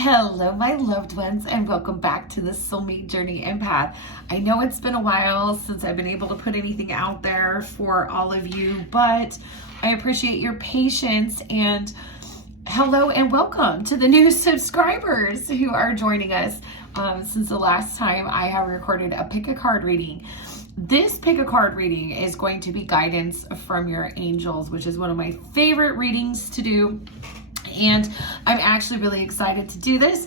Hello, my loved ones, and welcome back to the Soulmate Journey Empath. I know it's been a while since I've been able to put anything out there for all of you, but I appreciate your patience, and hello and welcome to the new subscribers who are joining us since the last time I have recorded a pick a card reading. This pick a card reading is going to be guidance from your angels, which is one of my favorite readings to do. And I'm actually really excited to do this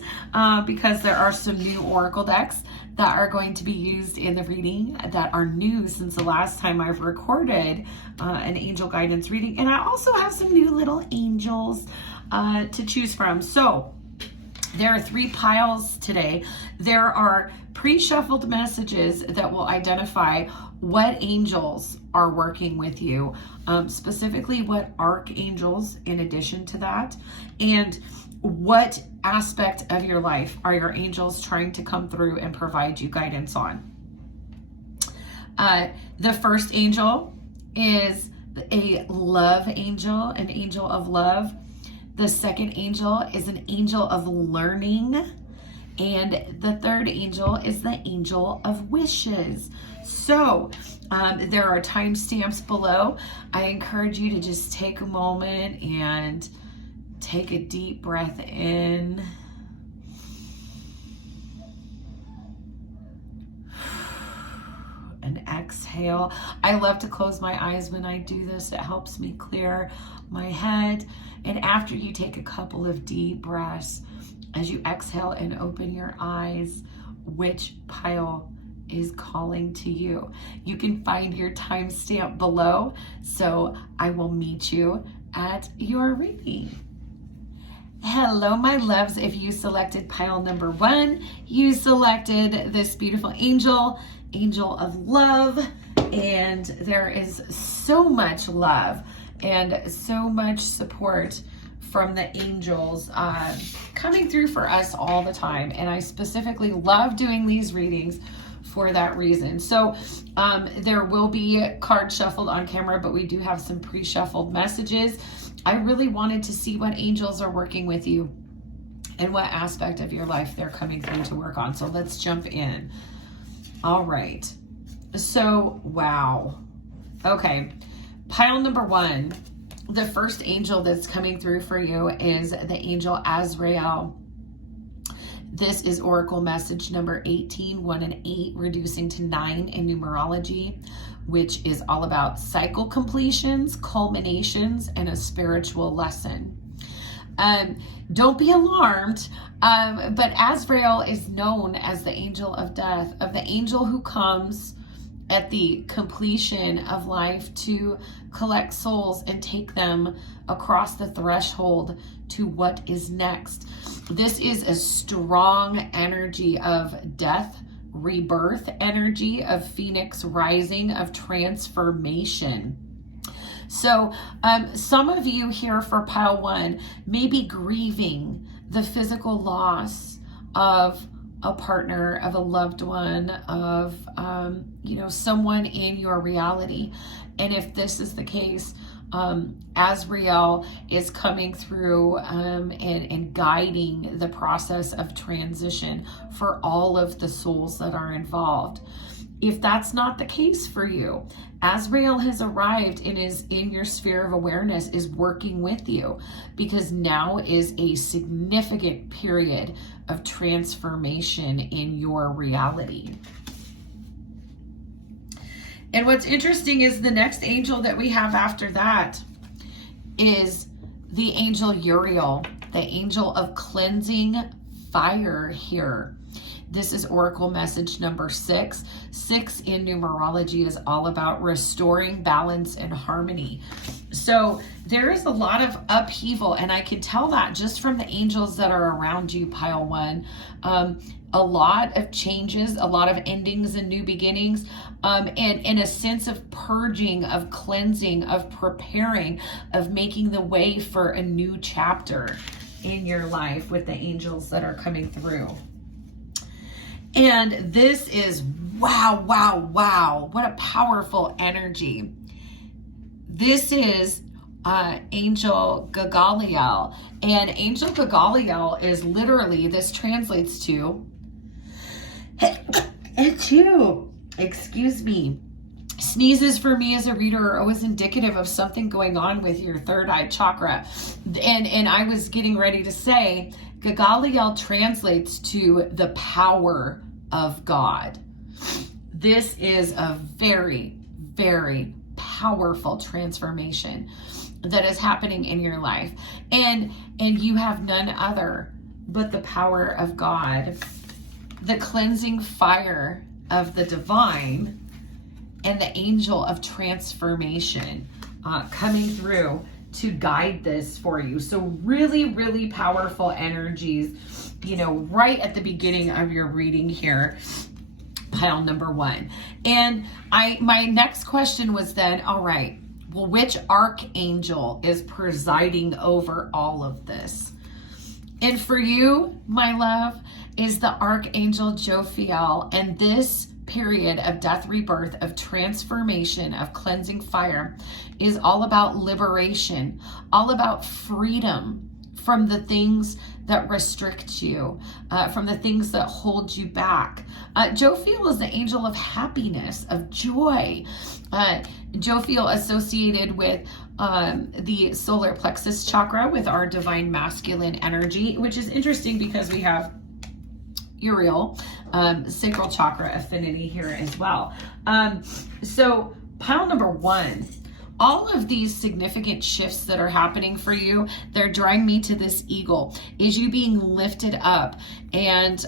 because there are some new oracle decks that are going to be used in the reading that are new since the last time I've recorded an angel guidance reading. And I also have some new little angels to choose from. So there are 3 piles today. There are pre-shuffled messages that will identify what angels are working with you, specifically what archangels in addition to that, and what aspect of your life are your angels trying to come through and provide you guidance on. The first angel is a love angel, an angel of love. The second angel is an angel of learning. And the third angel is the angel of wishes. So there are timestamps below. I encourage you to just take a moment and take a deep breath in. And exhale. I love to close my eyes when I do this. It helps me clear my head. And after you take a couple of deep breaths, as you exhale and open your eyes, which pile is calling to you? You can find your timestamp below, so I will meet you at your reading. Hello, my loves. If you selected pile number 1, you selected this beautiful angel, angel of love, and there is so much love and so much support from the angels coming through for us all the time. And I specifically love doing these readings for that reason. So there will be cards shuffled on camera, but we do have some pre-shuffled messages. I really wanted to see what angels are working with you and what aspect of your life they're coming through to work on. So let's jump in. All right. So, wow. Okay. Pile number 1. The first angel that's coming through for you is the angel Azrael. This is oracle message number 18, 1 and 8, reducing to 9 in numerology, which is all about cycle completions, culminations, and a spiritual lesson. Don't be alarmed, but Azrael is known as the angel of death, of the angel who comes at the completion of life to collect souls and take them across the threshold to what is next. This is a strong energy of death, rebirth energy, of phoenix rising, of transformation. So some of you here for pile 1 may be grieving the physical loss of a partner, of a loved one, of someone in your reality. And if this is the case, Azrael is coming through and guiding the process of transition for all of the souls that are involved. If that's not the case for you, Azrael has arrived and is in your sphere of awareness, is working with you, because now is a significant period of transformation in your reality. And what's interesting is the next angel that we have after that is the angel Uriel, the angel of cleansing fire here. This is oracle message number 6. 6 in numerology is all about restoring balance and harmony. So there is a lot of upheaval, and I can tell that just from the angels that are around you, pile 1. A lot of changes, a lot of endings and new beginnings, and a sense of purging, of cleansing, of preparing, of making the way for a new chapter in your life with the angels that are coming through. And this is wow, wow, wow. What a powerful energy. This is Angel Gagaliel. And Angel Gagaliel is literally, this translates to, excuse me, sneezes for me as a reader are always indicative of something going on with your third eye chakra. And I was getting ready to say, Gagaliel translates to the power of God. This is a very, very powerful transformation that is happening in your life. And you have none other but the power of God, the cleansing fire of the divine, and the angel of transformation coming through to guide this for you. So really, really powerful energies, right at the beginning of your reading here, pile number 1. And my next question was then, all right, well, which archangel is presiding over all of this? And for you, my love, is the Archangel Jophiel. And this period of death, rebirth, of transformation, of cleansing fire is all about liberation, all about freedom from the things that restrict you, from the things that hold you back. Jophiel is the angel of happiness, of joy. Jophiel associated with the solar plexus chakra, with our divine masculine energy, which is interesting because we have Uriel, sacral chakra affinity here as well. So pile number 1, all of these significant shifts that are happening for you, they're drawing me to this eagle. Is you being lifted up? And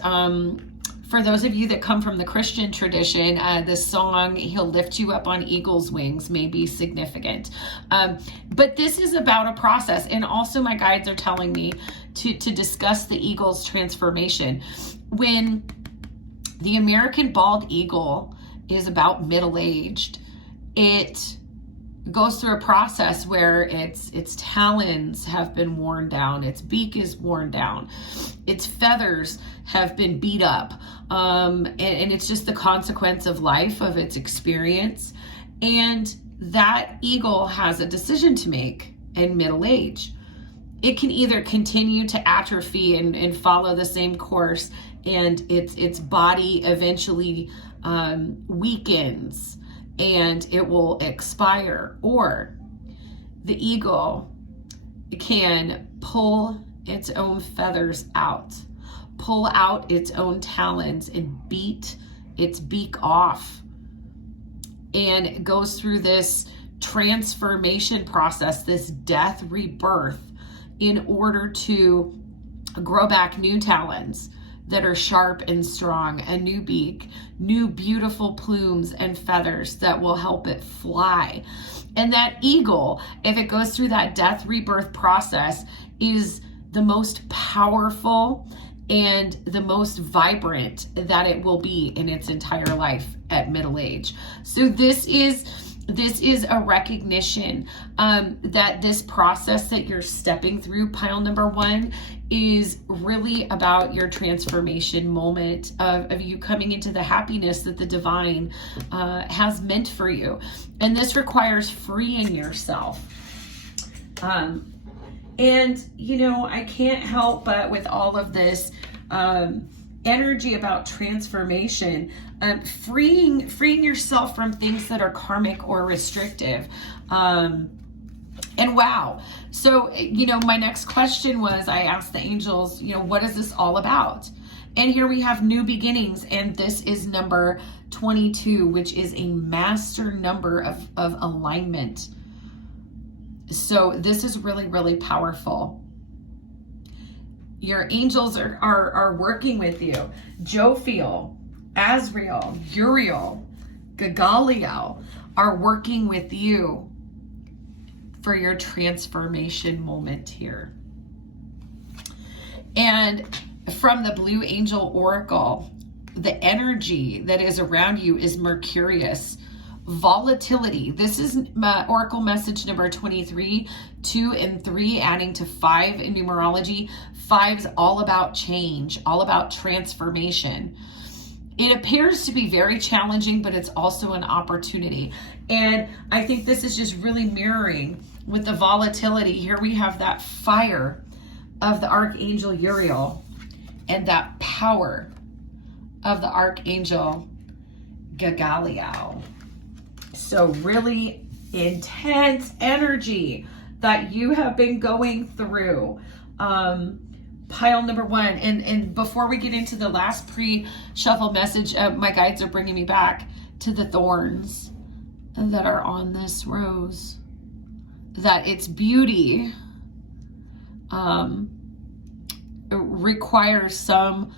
for those of you that come from the Christian tradition, the song, He'll Lift You Up on Eagle's Wings, may be significant. But this is about a process. And also my guides are telling me to discuss the eagle's transformation. When the American bald eagle is about middle-aged, it goes through a process where its talons have been worn down, its beak is worn down, its feathers have been beat up, and it's just the consequence of life, of its experience. And that eagle has a decision to make in middle age. It can either continue to atrophy and follow the same course, and its body eventually weakens and it will expire, or the eagle can pull its own feathers out, pull out its own talons and beat its beak off, and it goes through this transformation process, this death rebirth, in order to grow back new talons that are sharp and strong, a new beak, new beautiful plumes and feathers that will help it fly. And that eagle, if it goes through that death rebirth process, is the most powerful and the most vibrant that it will be in its entire life at middle age. So this is a recognition that this process that you're stepping through, pile number 1, is really about your transformation moment of you coming into the happiness that the divine has meant for you. And this requires freeing yourself. And, I can't help but with all of this energy about transformation, freeing yourself from things that are karmic or restrictive. And wow. So, my next question was, I asked the angels, what is this all about? And here we have new beginnings. And this is number 22, which is a master number of alignment. So this is really, really powerful. Your angels are working with you. Jophiel, Azrael, Uriel, Gagaliel are working with you for your transformation moment here. And from the Blue Angel Oracle, the energy that is around you is Mercurius. Volatility. This is Oracle message number 23, 2 and 3, adding to 5 in numerology. 5's all about change, all about transformation. it appears to be very challenging, but it's also an opportunity. And I think this is just really mirroring with the volatility. Here we have that fire of the Archangel Uriel and that power of the Archangel Gagaliel. So really intense energy that you have been going through. Pile number one. And before we get into the last pre-shuffle message, my guides are bringing me back to the thorns that are on this rose. That its beauty requires some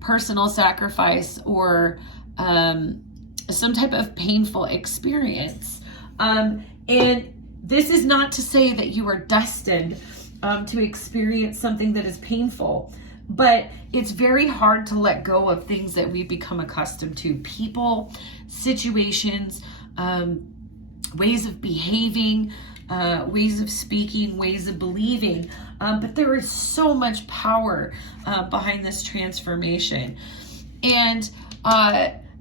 personal sacrifice or some type of painful experience. And this is not to say that you are destined to experience something that is painful, but it's very hard to let go of things that we've become accustomed to. People, situations, ways of behaving, ways of speaking, ways of believing. But there is so much power behind this transformation. And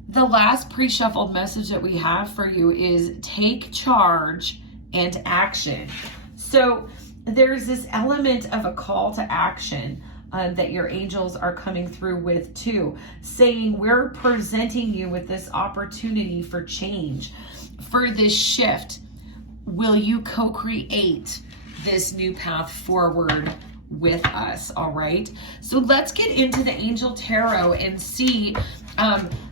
the last pre-shuffled message that we have for you is take charge and action. So there's this element of a call to action that your angels are coming through with too, saying we're presenting you with this opportunity for change, for this shift. Will you co-create this new path forward with us? All right. So let's get into the Angel Tarot and see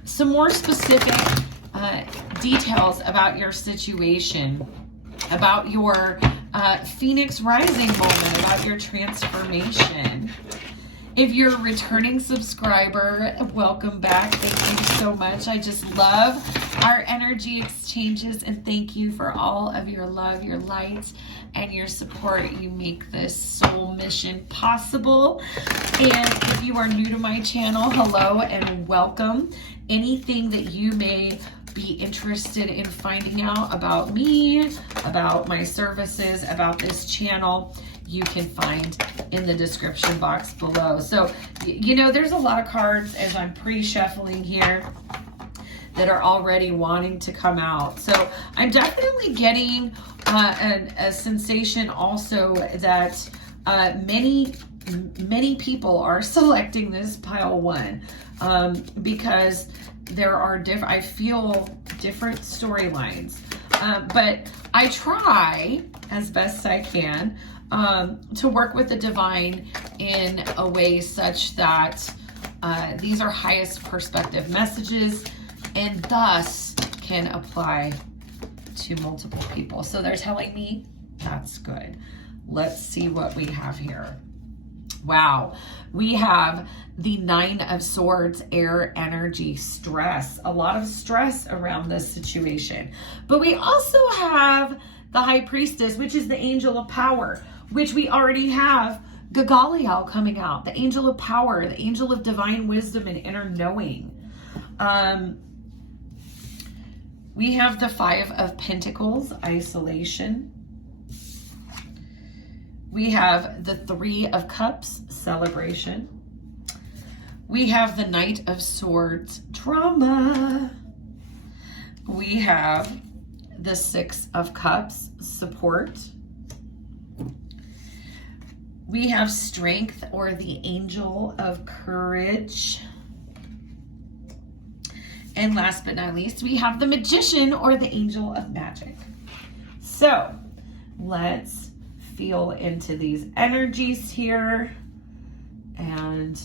some more specific details about your situation, about your Phoenix Rising moment, about your transformation. If you're a returning subscriber, welcome back. Thank you so much. I just love our energy exchanges, and thank you for all of your love, your light, and your support. You make this soul mission possible. And if you are new to my channel, hello and welcome. Anything that you may be interested in finding out about me, about my services, about this channel, you can find in the description box below. So, you know, there's a lot of cards as I'm pre-shuffling here that are already wanting to come out. So I'm definitely getting a sensation also that many people are selecting this pile one because there are I feel different storylines. But I try as best I can to work with the divine in a way such that these are highest perspective messages and thus can apply to multiple people. So they're telling me that's good. Let's see what we have here. Wow, we have the Nine of Swords, air energy, stress, a lot of stress around this situation. But we also have the High Priestess, which is the Angel of Power, which we already have Gagaliel coming out, the Angel of Power, the Angel of Divine Wisdom and Inner Knowing. We have the Five of Pentacles, isolation. We have the Three of Cups, celebration. We have the Knight of Swords, drama. We have the Six of Cups, support. We have Strength, or the Angel of Courage. And last but not least, we have the Magician, or the Angel of Magic. So let's feel into these energies here and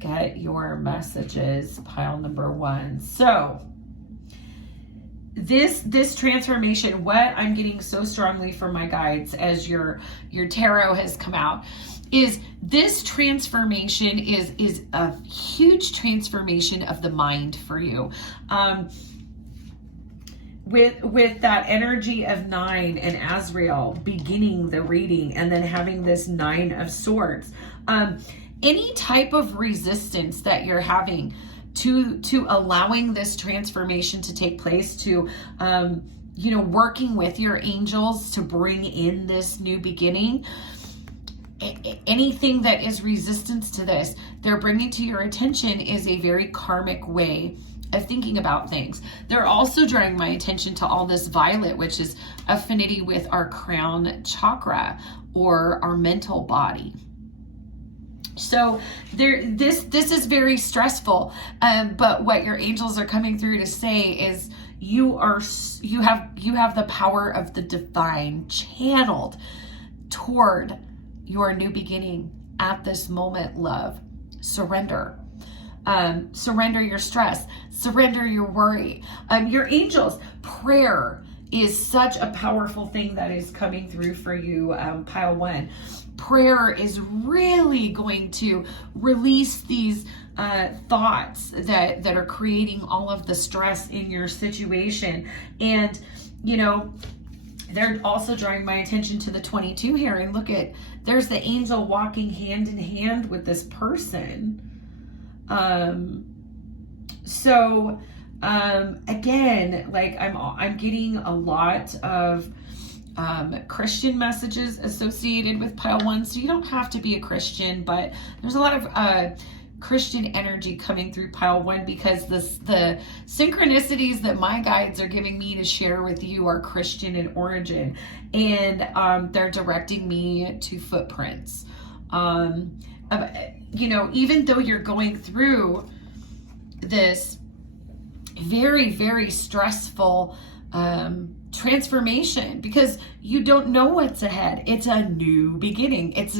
get your messages, pile number one. So this transformation, what I'm getting so strongly from my guides as your tarot has come out, is this transformation is a huge transformation of the mind for you. With that energy of 9 and Azrael beginning the reading and then having this 9 of Swords, any type of resistance that you're having to allowing this transformation to take place, to working with your angels to bring in this new beginning, anything that is resistance to this, they're bringing to your attention is a very karmic way of thinking about things. They're also drawing my attention to all this violet, which is affinity with our crown chakra or our mental body. So this is very stressful. But what your angels are coming through to say is you have the power of the divine channeled toward your new beginning at this moment, love. Surrender. Surrender your stress. Surrender your worry. Your angels, prayer is such a powerful thing that is coming through for you, pile one. Prayer is really going to release these thoughts that are creating all of the stress in your situation. And, you know, they're also drawing my attention to the 22 here. And look at, there's the angel walking hand in hand with this person. Again, like I'm getting a lot of Christian messages associated with pile one. So you don't have to be a Christian, but there's a lot of Christian energy coming through pile one, because the synchronicities that my guides are giving me to share with you are Christian in origin, and they're directing me to footprints. You know, even though you're going through this very, very stressful transformation, because you don't know what's ahead. It's a new beginning. It's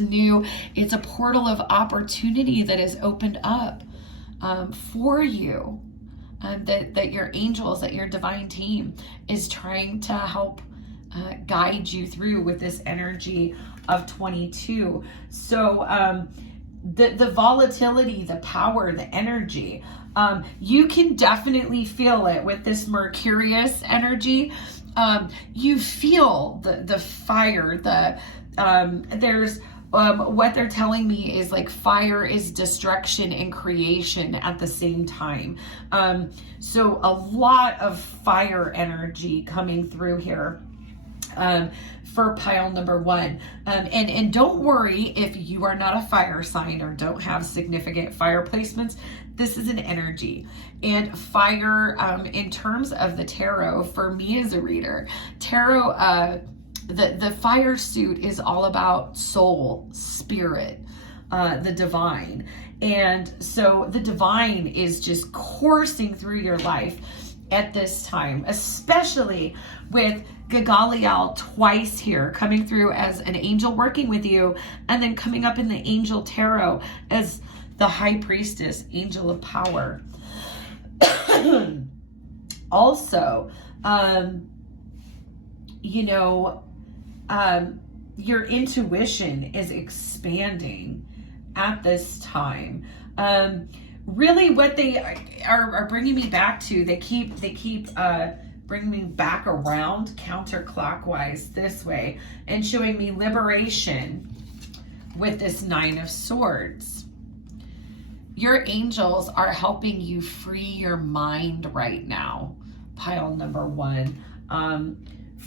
a portal of opportunity that is opened up for you, that your angels, that your divine team is trying to help guide you through with this energy of 22. So the volatility, the power, the energy, you can definitely feel it with this Mercurius energy. You feel the fire, there's what they're telling me is like fire is destruction and creation at the same time. So a lot of fire energy coming through here. For pile number one. And don't worry if you are not a fire sign or don't have significant fire placements. This is an energy. And fire, in terms of the tarot, for me as a reader, tarot, the fire suit is all about soul, spirit, the divine. And so the divine is just coursing through your life at this time, especially with Gagaliel twice here, coming through as an angel working with you, and then coming up in the angel tarot as the high priestess, angel of power. Also, your intuition is expanding at this time. Really what they are bringing me back to, they keep bringing me back around counterclockwise this way and showing me liberation with this 9 of Swords. Your angels are helping you free your mind right now, pile number one.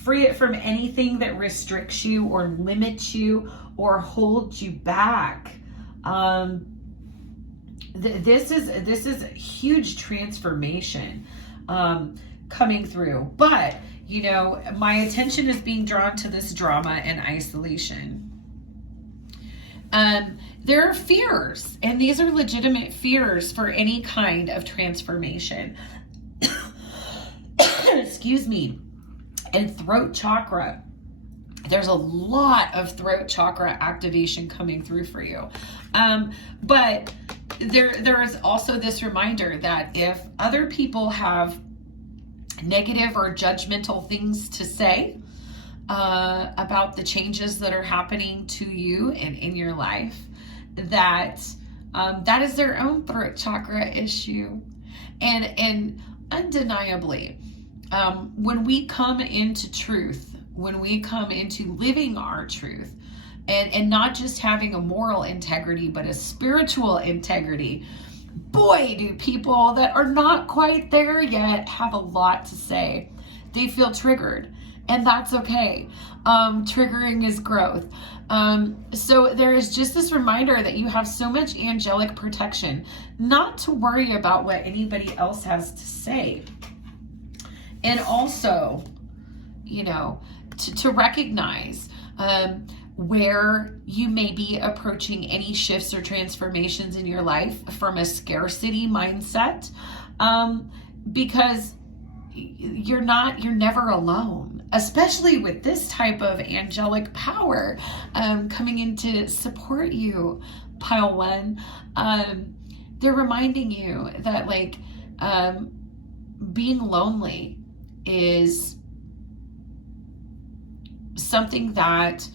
Free it from anything that restricts you or limits you or holds you back. This is a huge transformation coming through, but my attention is being drawn to this drama and isolation. There are fears, and these are legitimate fears for any kind of transformation. Excuse me. And throat chakra. There's a lot of throat chakra activation coming through for you. But there is also this reminder that if other people have negative or judgmental things to say about the changes that are happening to you and in your life, that is their own throat chakra issue. And undeniably, when we come into truth, when we come into living our truth, and not just having a moral integrity, but a spiritual integrity, boy, do people that are not quite there yet have a lot to say. They feel triggered. And that's okay. Triggering is growth. So there is just this reminder that you have so much angelic protection, not to worry about what anybody else has to say. And also, you know, to recognize where you may be approaching any shifts or transformations in your life from a scarcity mindset, because you're never alone, especially with this type of angelic power coming in to support you, pile one. They're reminding you that like being lonely is something that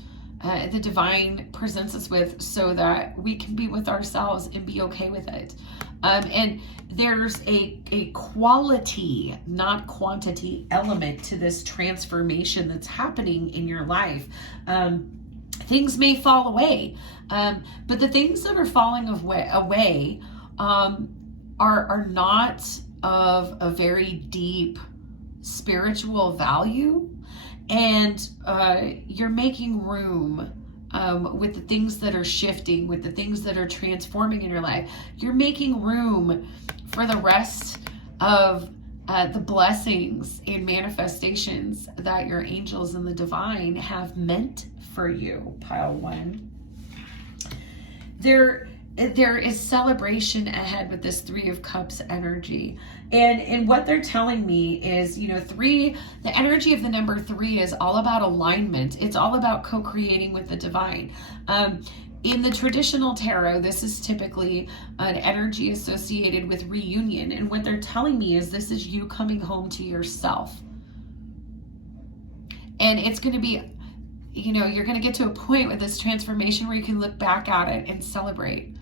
the divine presents us with so that we can be with ourselves and be okay with it. And there's a quality, not quantity element to this transformation that's happening in your life. Things may fall away, but the things that are falling away are not of a very deep spiritual value. And you're making room with the things that are shifting, with the things that are transforming in your life. You're making room for the rest of the blessings and manifestations that your angels and the divine have meant for you, pile one. There is celebration ahead with this Three of Cups energy. And what they're telling me is, you know, the energy of the number 3 is all about alignment. It's all about co-creating with the divine. In the traditional tarot, this is typically an energy associated with reunion. And what they're telling me is this is you coming home to yourself. And it's going to be, you know, you're going to get to a point with this transformation where you can look back at it and celebrate.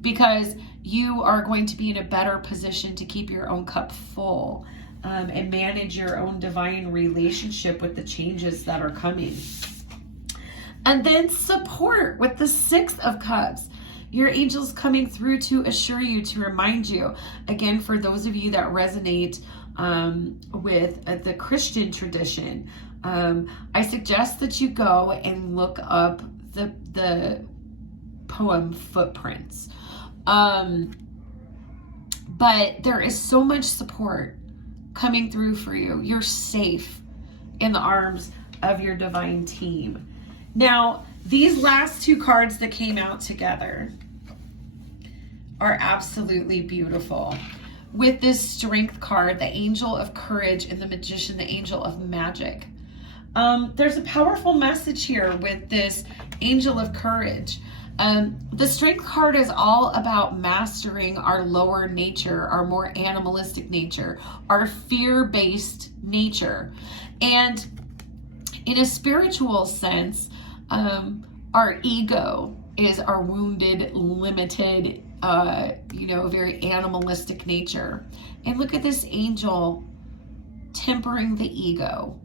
Because you are going to be in a better position to keep your own cup full and manage your own divine relationship with the changes that are coming. And then support with the 6 of Cups. Your angels coming through to assure you, to remind you. Again, for those of you that resonate with the Christian tradition, I suggest that you go and look up the poem Footprints. But there is so much support coming through for you. You're safe in the arms of your divine team. Now, these last 2 cards that came out together are absolutely beautiful. With this Strength card, the Angel of Courage, and the Magician, the Angel of Magic. There's a powerful message here with this Angel of Courage. The Strength card is all about mastering our lower nature, our more animalistic nature, our fear-based nature. And in a spiritual sense, our ego is our wounded, limited, very animalistic nature. And look at this angel tempering the ego.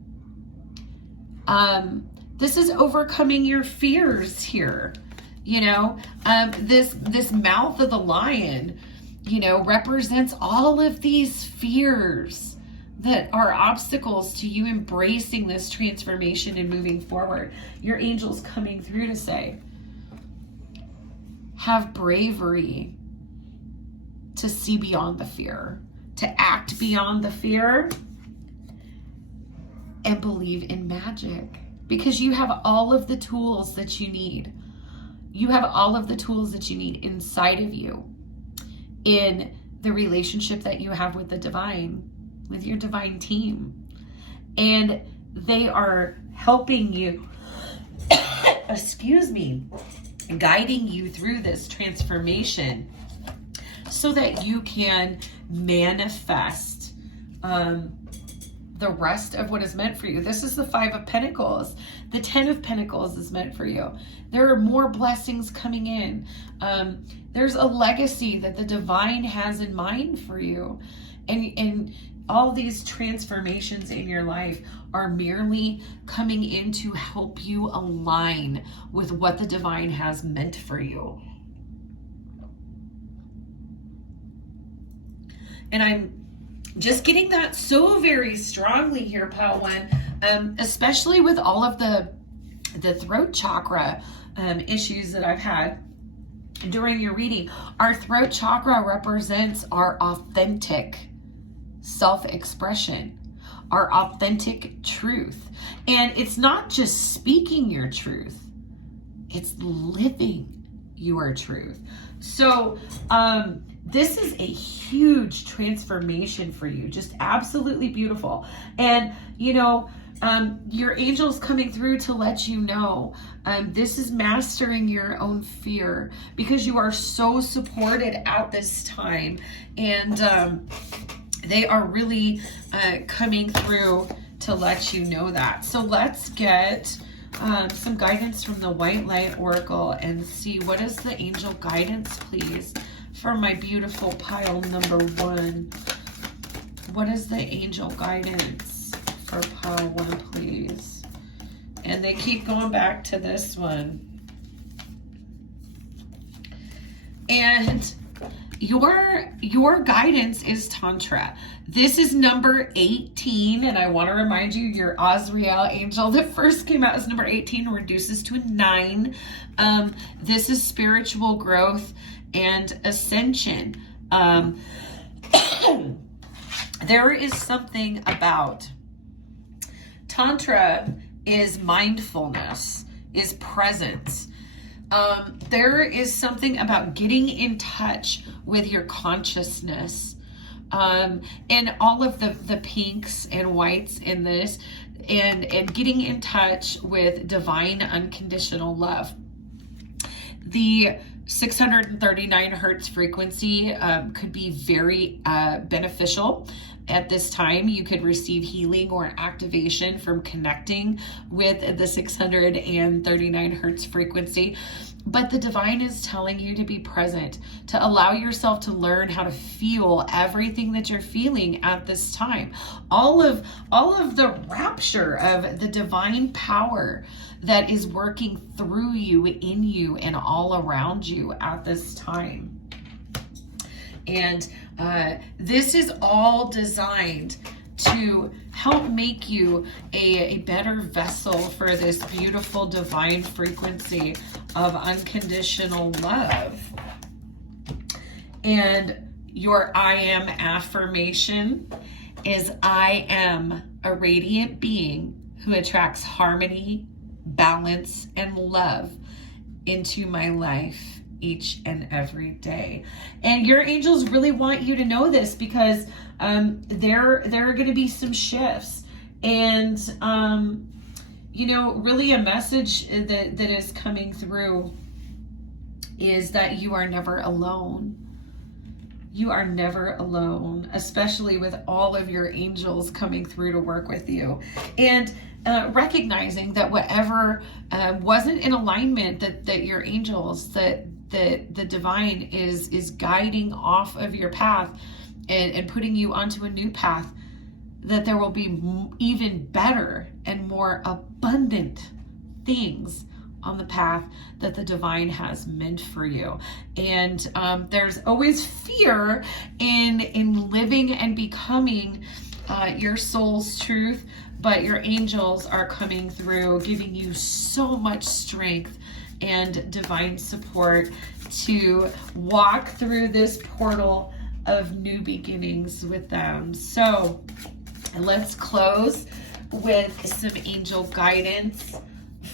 This is overcoming your fears here. You know, this mouth of the lion, you know, represents all of these fears that are obstacles to you embracing this transformation and moving forward. Your angel's coming through to say, have bravery to see beyond the fear, to act beyond the fear, and believe in magic, because you have all of the tools that you need. You have all of the tools that you need inside of you in the relationship that you have with the divine, with your divine team. And they are helping you, guiding you through this transformation so that you can manifest the rest of what is meant for you. This is the 5 of Pentacles. The 10 of Pentacles is meant for you. There are more blessings coming in. There's a legacy that the divine has in mind for you. And all these transformations in your life are merely coming in to help you align with what the divine has meant for you. And just getting that so very strongly here, pile one, especially with all of the throat chakra issues that I've had during your reading. Our throat chakra represents our authentic self-expression, our authentic truth. And it's not just speaking your truth, it's living your truth. So this is a huge transformation for you, just absolutely beautiful. And you know, your angel's coming through to let you know this is mastering your own fear, because you are so supported at this time, and they are really coming through to let you know that. So let's get some guidance from the White Light Oracle and see, what is the angel guidance, please, for my beautiful pile number one. What is the angel guidance for pile one, please? And they keep going back to this one. And your guidance is Tantra. This is number 18, and I want to remind you, your Azrael angel that first came out as number 18 reduces to a 9. This is spiritual growth and ascension. There is something about Tantra is mindfulness, is presence. There is something about getting in touch with your consciousness, and all of the pinks and whites in this, and getting in touch with divine unconditional love. The 639 hertz frequency could be very beneficial. At this time, you could receive healing or activation from connecting with the 639 hertz frequency. But the divine is telling you to be present, to allow yourself to learn how to feel everything that you're feeling at this time. All of the rapture of the divine power that is working through you, in you, and all around you at this time. And this is all designed to help make you a better vessel for this beautiful divine frequency of unconditional love. And your I am affirmation is, I am a radiant being who attracts harmony, balance, and love into my life each and every day. And your angels really want you to know this, because there are going to be some shifts, and you know, really a message that is coming through is that you are never alone. You are never alone, especially with all of your angels coming through to work with you. And recognizing that whatever wasn't in alignment, that your angels, that the divine is guiding off of your path and putting you onto a new path, that there will be even better and more abundant things on the path that the divine has meant for you. And there's always fear in living and becoming your soul's truth, but your angels are coming through, giving you so much strength and divine support to walk through this portal of new beginnings with them. So let's close with some angel guidance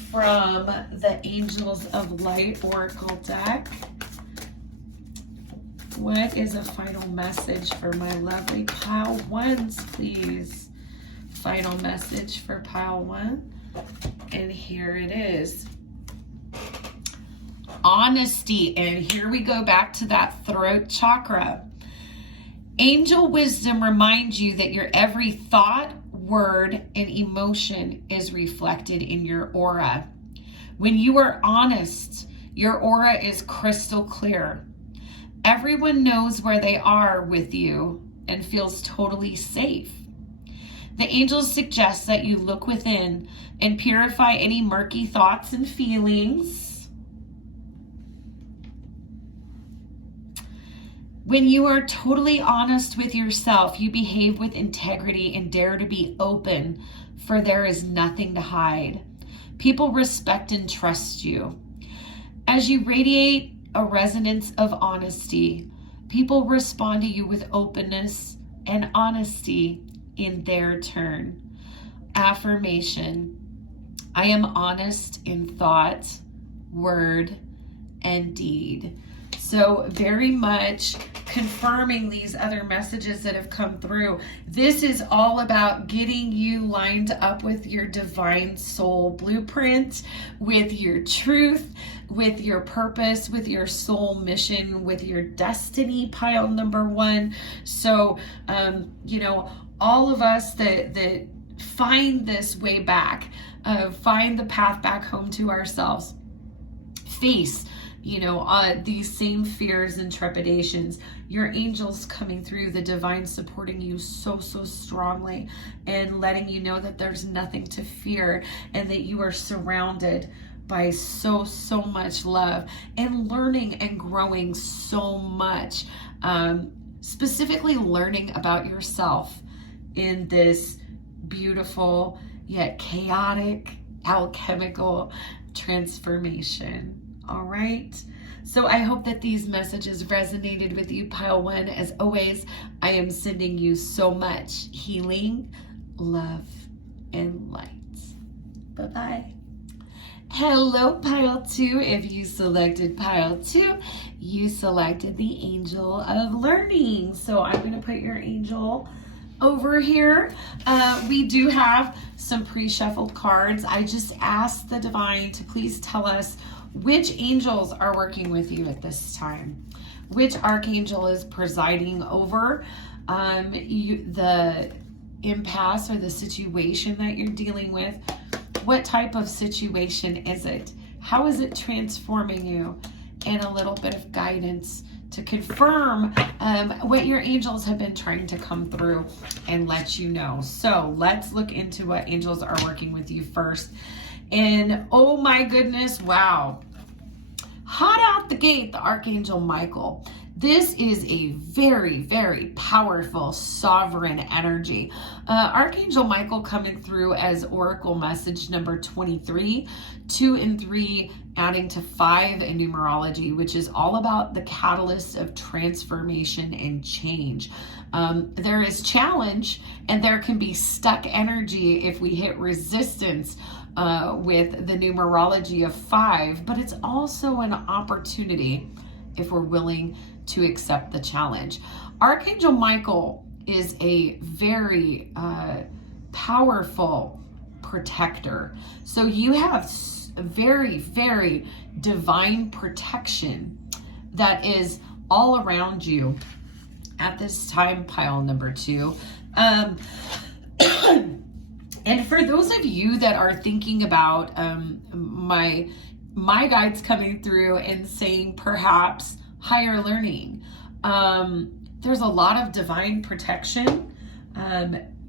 from the Angels of Light Oracle deck. What is a final message for my lovely pile ones, please? Final message for pile one. And here it is. Honesty. And here we go back to that throat chakra. Angel wisdom reminds you that your every thought, word, and emotion is reflected in your aura. When you are honest, your aura is crystal clear. Everyone knows where they are with you and feels totally safe. The angels suggest that you look within and purify any murky thoughts and feelings. When you are totally honest with yourself, you behave with integrity and dare to be open, for there is nothing to hide. People respect and trust you. As you radiate a resonance of honesty, people respond to you with openness and honesty in their turn. Affirmation: I am honest in thought, word, and deed. So very much confirming these other messages that have come through. This is all about getting you lined up with your divine soul blueprint, with your truth, with your purpose, with your soul mission, with your destiny, pile number 1. So, all of us that find this way back, find the path back home to ourselves, face these same fears and trepidations, your angels coming through, the divine supporting you so strongly and letting you know that there's nothing to fear and that you are surrounded by so much love and learning and growing so much, specifically learning about yourself in this beautiful yet chaotic alchemical transformation. All right. So I hope that these messages resonated with you, Pile 1. As always, I am sending you so much healing, love, and light. Bye-bye. Hello, Pile 2. If you selected Pile 2, you selected the Angel of Learning. So I'm going to put your angel over here. We do have some pre-shuffled cards. I just asked the divine to please tell us which angels are working with you at this time, which archangel is presiding over the impasse or the situation that you're dealing with. What type of situation is it? How is it transforming you? And a little bit of guidance to confirm what your angels have been trying to come through and let you know. So let's look into what angels are working with you first. And oh my goodness, wow. Hot out the gate, the Archangel Michael. This is a very powerful sovereign energy. Archangel Michael coming through as Oracle message number 23, 2 and 3, adding to 5 in numerology, which is all about the catalyst of transformation and change. There is challenge and there can be stuck energy if we hit resistance with the numerology of 5, but it's also an opportunity if we're willing to accept the challenge. Archangel Michael is a very powerful protector. So you have very divine protection that is all around you at this time, Pile number 2. And for those of you that are thinking about my guides coming through and saying perhaps higher learning, there's a lot of divine protection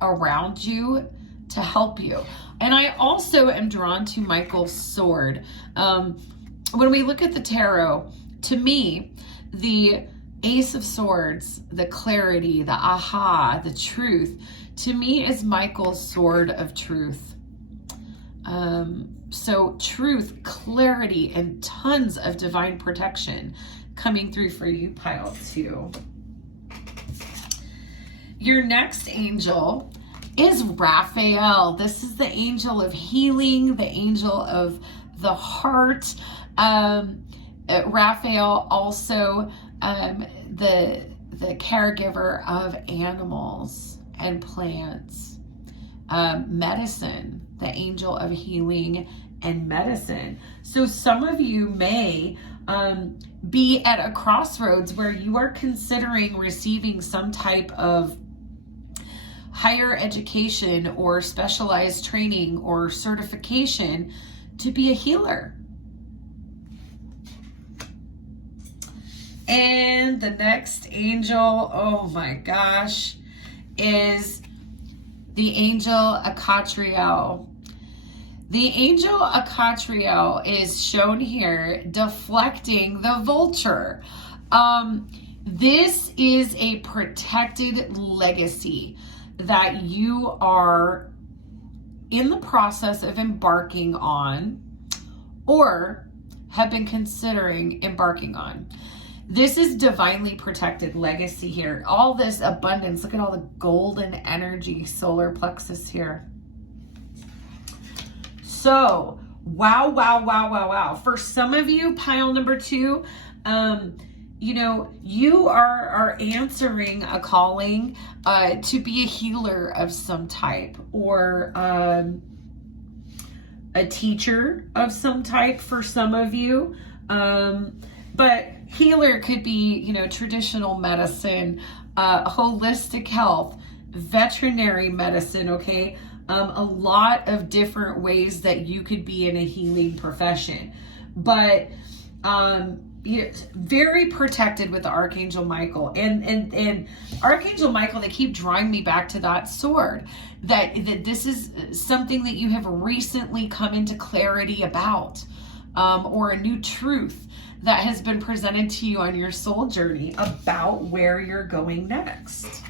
around you to help you. And I also am drawn to Michael's sword. When we look at the tarot, to me, the Ace of Swords, the clarity, the aha, the truth, to me is Michael's sword of truth. So truth, clarity, and tons of divine protection coming through for you, Pile 2. Your next angel is Raphael. This is the angel of healing, the angel of the heart. Raphael also the caregiver of animals and plants. Medicine, the angel of healing and medicine. So some of you may be at a crossroads where you are considering receiving some type of higher education or specialized training or certification to be a healer. And the next angel, oh my gosh, is the angel Acatriel. The angel Acatriel is shown here deflecting the vulture. This is a protected legacy that you are in the process of embarking on or have been considering embarking on. This is divinely protected legacy here. All this abundance. Look at all the golden energy, solar plexus here. So, wow, wow, wow, wow, wow. For some of you, pile number 2, you know, you are answering a calling to be a healer of some type, or a teacher of some type for some of you. But healer could be, you know, traditional medicine, holistic health, veterinary medicine, okay? A lot of different ways that you could be in a healing profession. But very protected with the Archangel Michael. And Archangel Michael, they keep drawing me back to that sword, that this is something that you have recently come into clarity about, or a new truth that has been presented to you on your soul journey about where you're going next.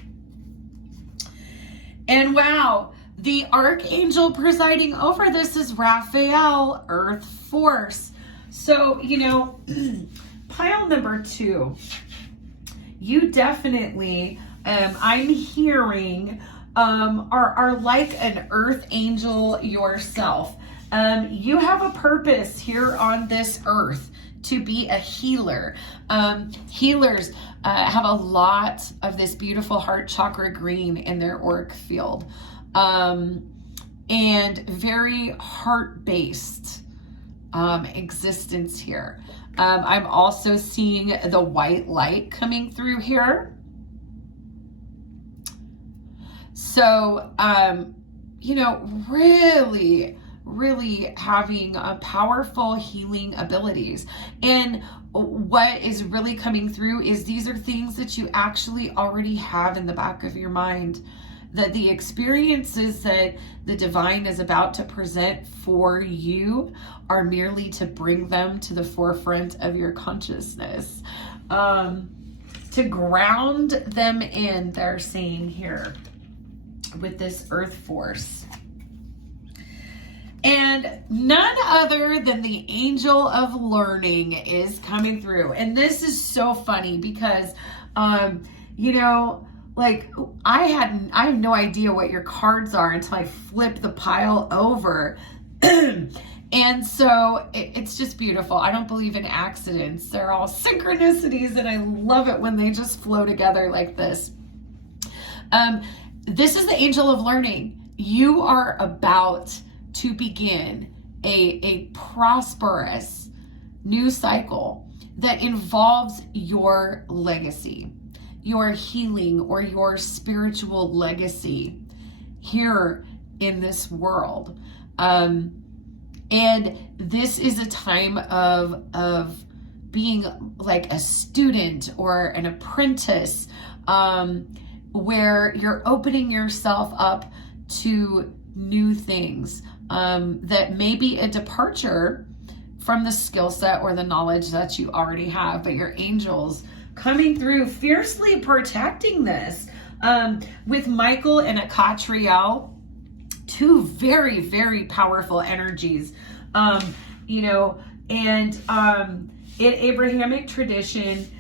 And wow, the archangel presiding over this is Raphael, Earth Force. So, you know, pile number 2, you definitely, I'm hearing, are like an earth angel yourself. You have a purpose here on this earth to be a healer. Healers have a lot of this beautiful heart chakra green in their auric field, and very heart-based existence here. I'm also seeing the white light coming through here. So, you know, really having a powerful healing abilities. And what is really coming through is these are things that you actually already have in the back of your mind, that the experiences that the divine is about to present for you are merely to bring them to the forefront of your consciousness, to ground them in, they're saying here, with this earth force. And none other than the angel of learning is coming through. And this is so funny because, you know, like I have no idea what your cards are until I flip the pile over. And so it's just beautiful. I don't believe in accidents. They're all synchronicities, and I love it when they just flow together like this. This is the angel of learning. You are about to begin a prosperous new cycle that involves your legacy, your healing, or your spiritual legacy here in this world. And this is a time of being like a student or an apprentice, where you're opening yourself up to new things, that may be a departure from the skill set or the knowledge that you already have, but your angels coming through fiercely protecting this, with Michael and Akatriel, two very powerful energies, you know, and in Abrahamic tradition,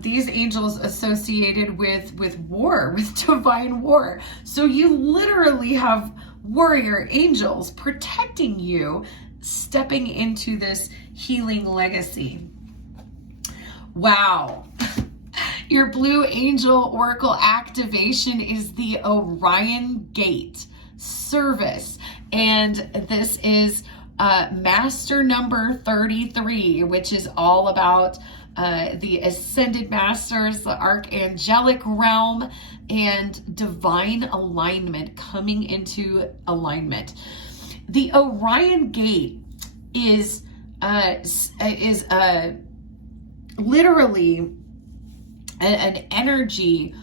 these angels associated with war, with divine war. So you literally have warrior angels protecting you, stepping into this healing legacy. Wow. Your blue angel oracle activation is the Orion Gate service. And this is master number 33, which is all about the ascended masters, the archangelic realm, and divine alignment, coming into alignment. The Orion Gate is literally an energy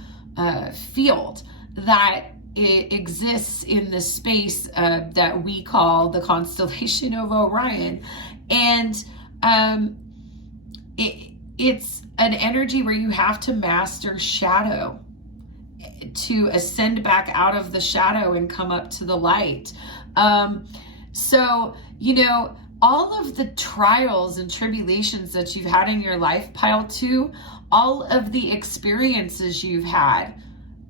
field that exists in the space that we call the constellation of Orion, and it's an energy where you have to master shadow to ascend back out of the shadow and come up to the light. So, all of the trials and tribulations that you've had in your life, pile 2, all of the experiences you've had,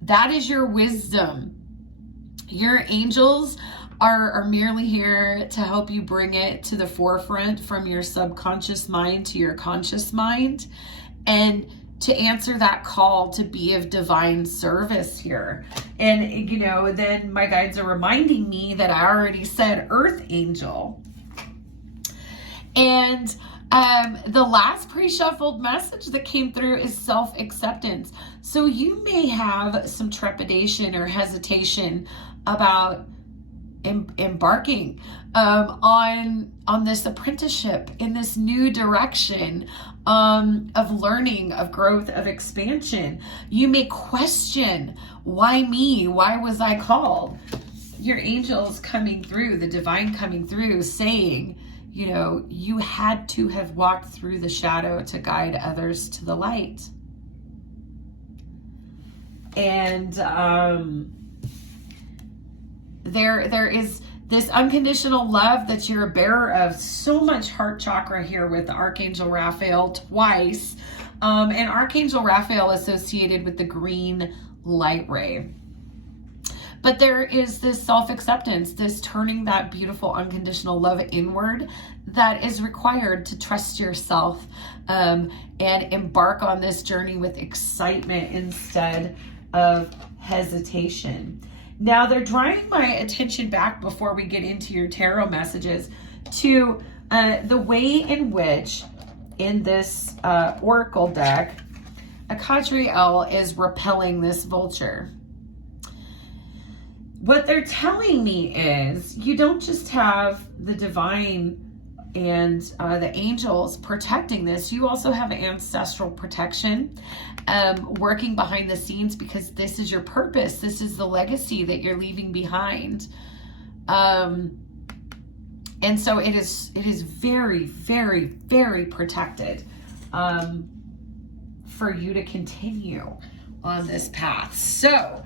that is your wisdom. Your angels are merely here to help you bring it to the forefront from your subconscious mind to your conscious mind, and to answer that call to be of divine service here. And, then my guides are reminding me that I already said earth angel. And the last pre-shuffled message that came through is self-acceptance. So you may have some trepidation or hesitation about embarking on this apprenticeship in this new direction of learning, of growth, of expansion. You may question, why me? Why was I called? Your angels coming through, the divine coming through, saying, you had to have walked through the shadow to guide others to the light. And there is this unconditional love that you're a bearer of. So much heart chakra here with Archangel Raphael twice. And Archangel Raphael associated with the green light ray. But there is this self-acceptance, this turning that beautiful unconditional love inward that is required to trust yourself and embark on this journey with excitement instead of hesitation. Now, they're drawing my attention back before we get into your tarot messages to the way in which in this oracle deck, Akadriel is repelling this vulture. What they're telling me is you don't just have the divine and the angels protecting this, you also have ancestral protection working behind the scenes, because this is your purpose. This is the legacy that you're leaving behind. And so it is very, very, very protected for you to continue on this path. So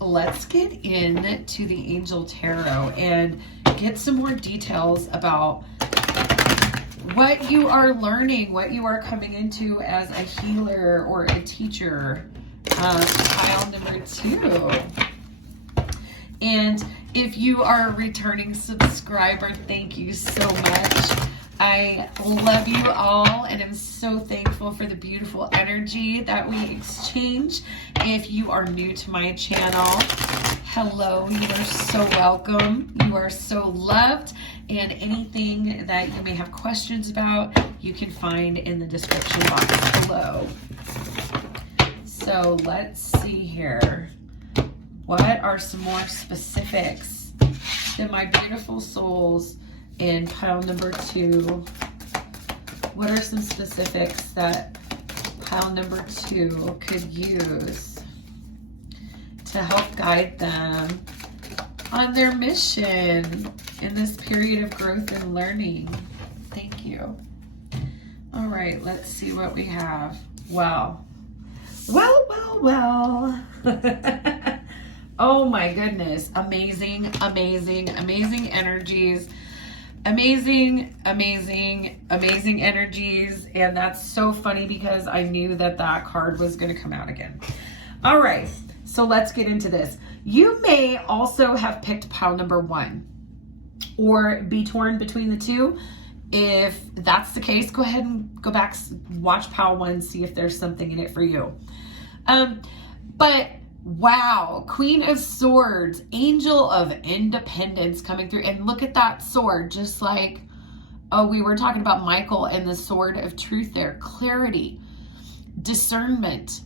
let's get into the Angel Tarot and get some more details about what you are learning, what you are coming into as a healer or a teacher. Pile number 2. And if you are a returning subscriber, thank you so much. I love you all and I'm so thankful for the beautiful energy that we exchange. If you are new to my channel, hello, you are so welcome. You are so loved, and anything that you may have questions about, you can find in the description box below. So let's see here. What are some more specifics that my beautiful souls in pile number 2, what are some specifics that pile number 2 could use to help guide them on their mission in this period of growth and learning? Thank you. All right, let's see what we have. Well. Oh my goodness. Amazing energies. Amazing energies. And that's so funny because I knew that card was going to come out again. All right, so let's get into this. You may also have picked pile number 1 or be torn between the two. If that's the case, go ahead and go back, watch pile 1, see if there's something in it for you. But wow, Queen of Swords, Angel of Independence coming through. And look at that sword, just like, we were talking about Michael and the Sword of Truth there. Clarity, discernment.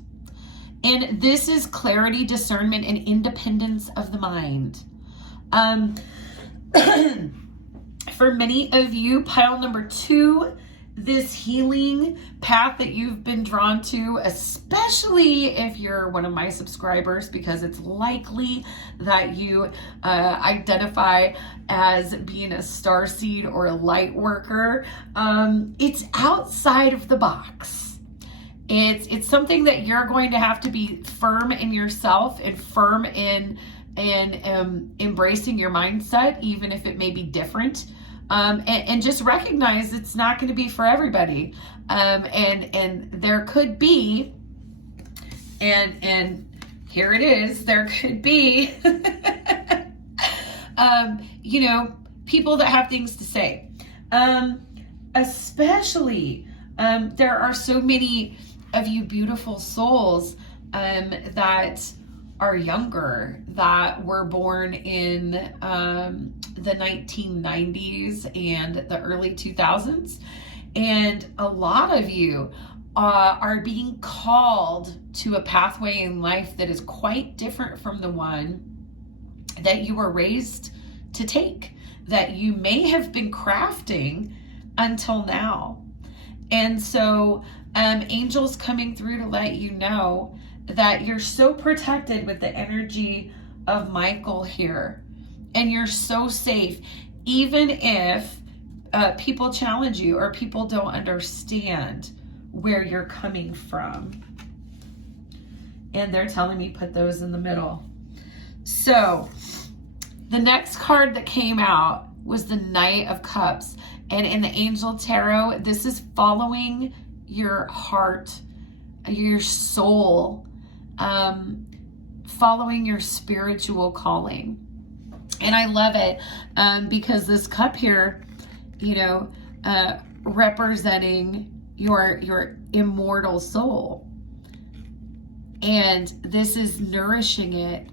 And this is clarity, discernment, and independence of the mind. For many of you, pile number 2, this healing path that you've been drawn to, especially if you're one of my subscribers, because it's likely that you identify as being a starseed or a light worker. It's outside of the box. It's something that you're going to have to be firm in yourself and firm in embracing your mindset, even if it may be different. And just recognize it's not going to be for everybody. And there could be, and here it is, there could be, people that have things to say. Especially, there are so many of you beautiful souls that are younger, that were born in the 1990s and the early 2000s. And a lot of you are being called to a pathway in life that is quite different from the one that you were raised to take, that you may have been crafting until now. And so angels coming through to let you know that you're so protected with the energy of Michael here, and you're so safe, even if people challenge you or people don't understand where you're coming from. And they're telling me put those in the middle. So the next card that came out was the Knight of Cups. And in the Angel Tarot, this is following your heart, your soul, following your spiritual calling. And I love it because this cup here, representing your immortal soul. And this is nourishing it,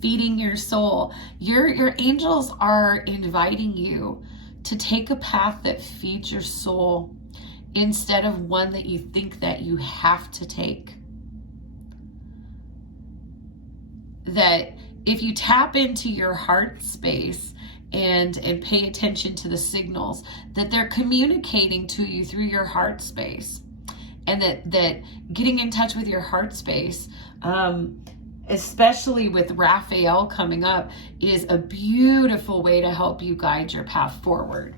feeding your soul. Your angels are inviting you to take a path that feeds your soul instead of one that you think that you have to take. That if you tap into your heart space and pay attention to the signals that they're communicating to you through your heart space, and that getting in touch with your heart space, especially with Raphael coming up, is a beautiful way to help you guide your path forward.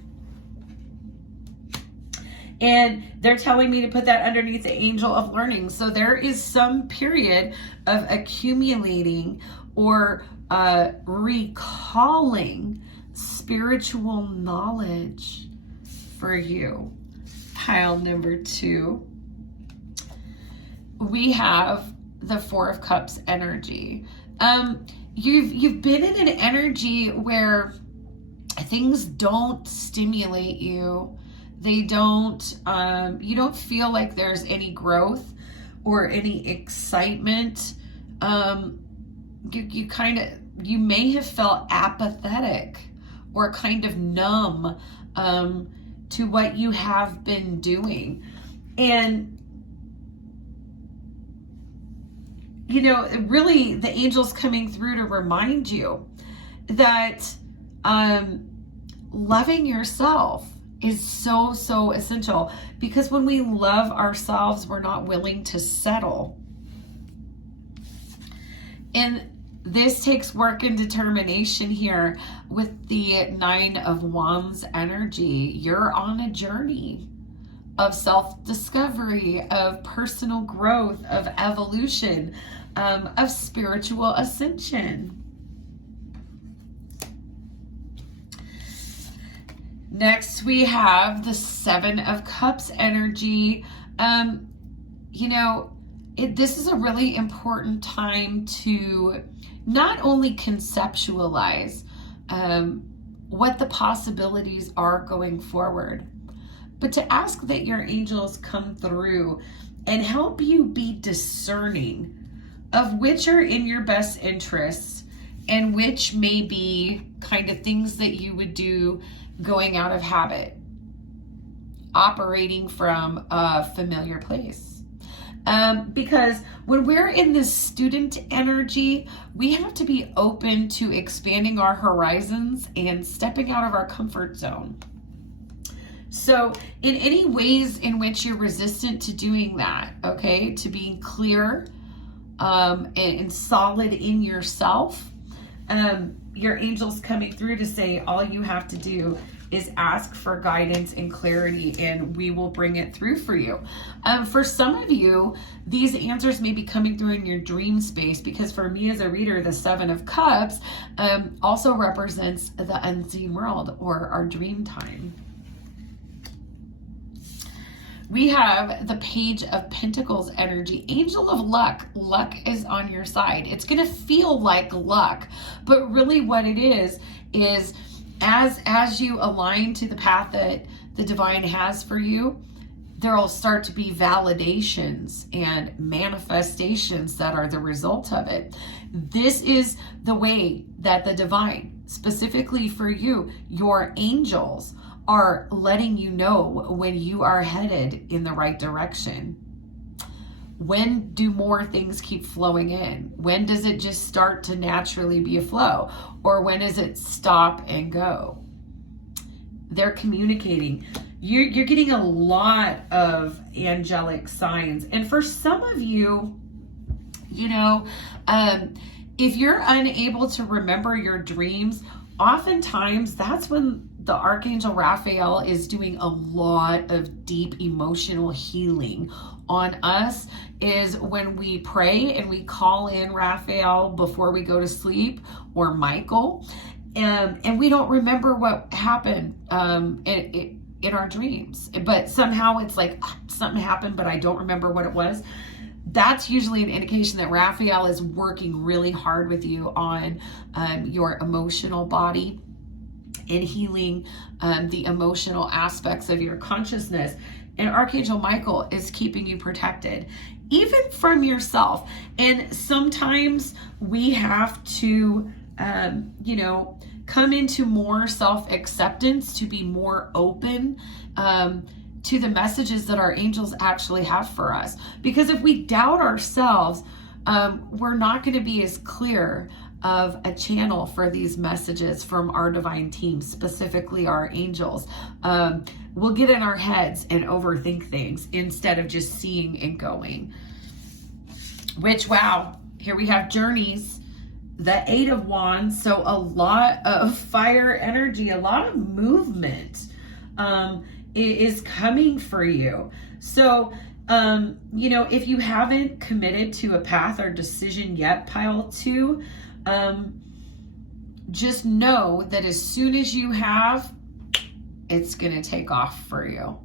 And they're telling me to put that underneath the Angel of Learning. So there is some period of accumulating or recalling spiritual knowledge for you. Pile number 2. We have the Four of Cups energy. You've been in an energy where things don't stimulate you. They don't, you don't feel like there's any growth or any excitement. You may have felt apathetic or kind of numb to what you have been doing. And really the angels coming through to remind you that loving yourself is so essential, because when we love ourselves, we're not willing to settle. And this takes work and determination here with the Nine of Wands energy. You're on a journey of self-discovery, of personal growth, of evolution, of spiritual ascension. Next, we have the Seven of Cups energy. This is a really important time to not only conceptualize what the possibilities are going forward, but to ask that your angels come through and help you be discerning of which are in your best interests and which may be kind of things that you would do going out of habit, operating from a familiar place. Because when we're in this student energy, we have to be open to expanding our horizons and stepping out of our comfort zone. So in any ways in which you're resistant to doing that, okay, to being clear and solid in yourself, your angel's coming through to say all you have to do is ask for guidance and clarity, and we will bring it through for you. For some of you, these answers may be coming through in your dream space, because for me as a reader, the Seven of Cups also represents the unseen world, or our dream time. We have the Page of Pentacles energy, Angel of Luck. Luck is on your side. It's going to feel like luck, but really what it is as you align to the path that the divine has for you, there will start to be validations and manifestations that are the result of it. This is the way that the divine, specifically for you, your angels, are letting you know when you are headed in the right direction. When do more things keep flowing in? When does it just start to naturally be a flow? Or when does it stop and go? They're communicating. You're getting a lot of angelic signs. And for some of you, if you're unable to remember your dreams, oftentimes that's when the Archangel Raphael is doing a lot of deep emotional healing on us, is when we pray and we call in Raphael before we go to sleep, or Michael, and we don't remember what happened in our dreams. But somehow it's like something happened, but I don't remember what it was. That's usually an indication that Raphael is working really hard with you on your emotional body, in healing the emotional aspects of your consciousness. And Archangel Michael is keeping you protected, even from yourself. And sometimes we have to, come into more self-acceptance, to be more open to the messages that our angels actually have for us. Because if we doubt ourselves, we're not going to be as clear of a channel for these messages from our divine team, specifically our angels. We'll get in our heads and overthink things instead of just seeing and going. Which, wow, here we have journeys, the Eight of Wands. So a lot of fire energy, a lot of movement is coming for you. So, if you haven't committed to a path or decision yet, pile 2, just know that as soon as you have, it's going to take off for you.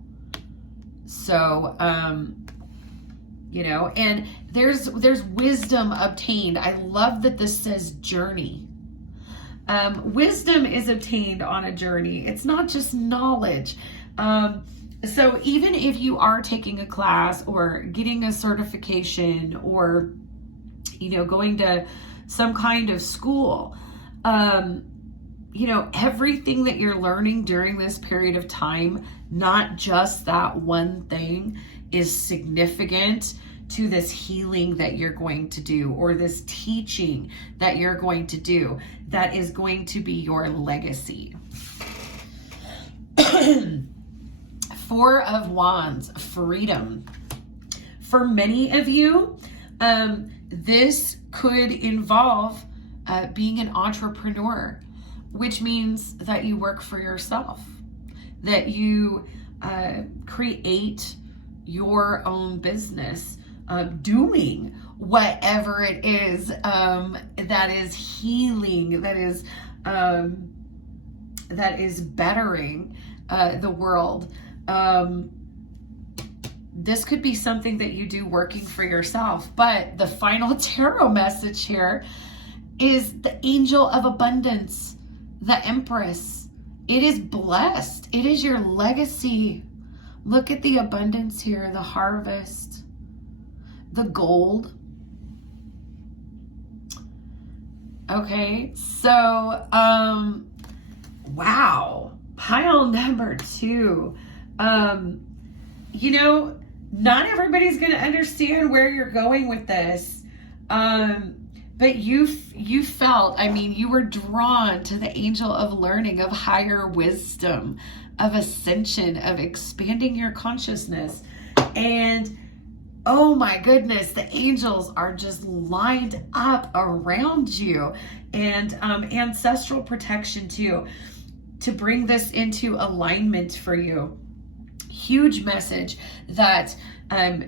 So, and there's wisdom obtained. I love that this says journey. Wisdom is obtained on a journey. It's not just knowledge. So even if you are taking a class or getting a certification or, going to some kind of school, everything that you're learning during this period of time, not just that one thing, is significant to this healing that you're going to do, or this teaching that you're going to do, that is going to be your legacy. 4 of Wands, freedom. For many of you, this could involve being an entrepreneur, which means that you work for yourself, that you create your own business, doing whatever it is that is healing, that is bettering the world. This could be something that you do working for yourself. But the final tarot message here is the Angel of Abundance, the Empress. It is blessed. It is your legacy. Look at the abundance here, the harvest, the gold. Okay, so, wow. Pile number 2. Not everybody's going to understand where you're going with this. But you felt, you were drawn to the angel of learning, of higher wisdom, of ascension, of expanding your consciousness. And oh my goodness, the angels are just lined up around you, and ancestral protection too. to bring this into alignment for you. Huge message that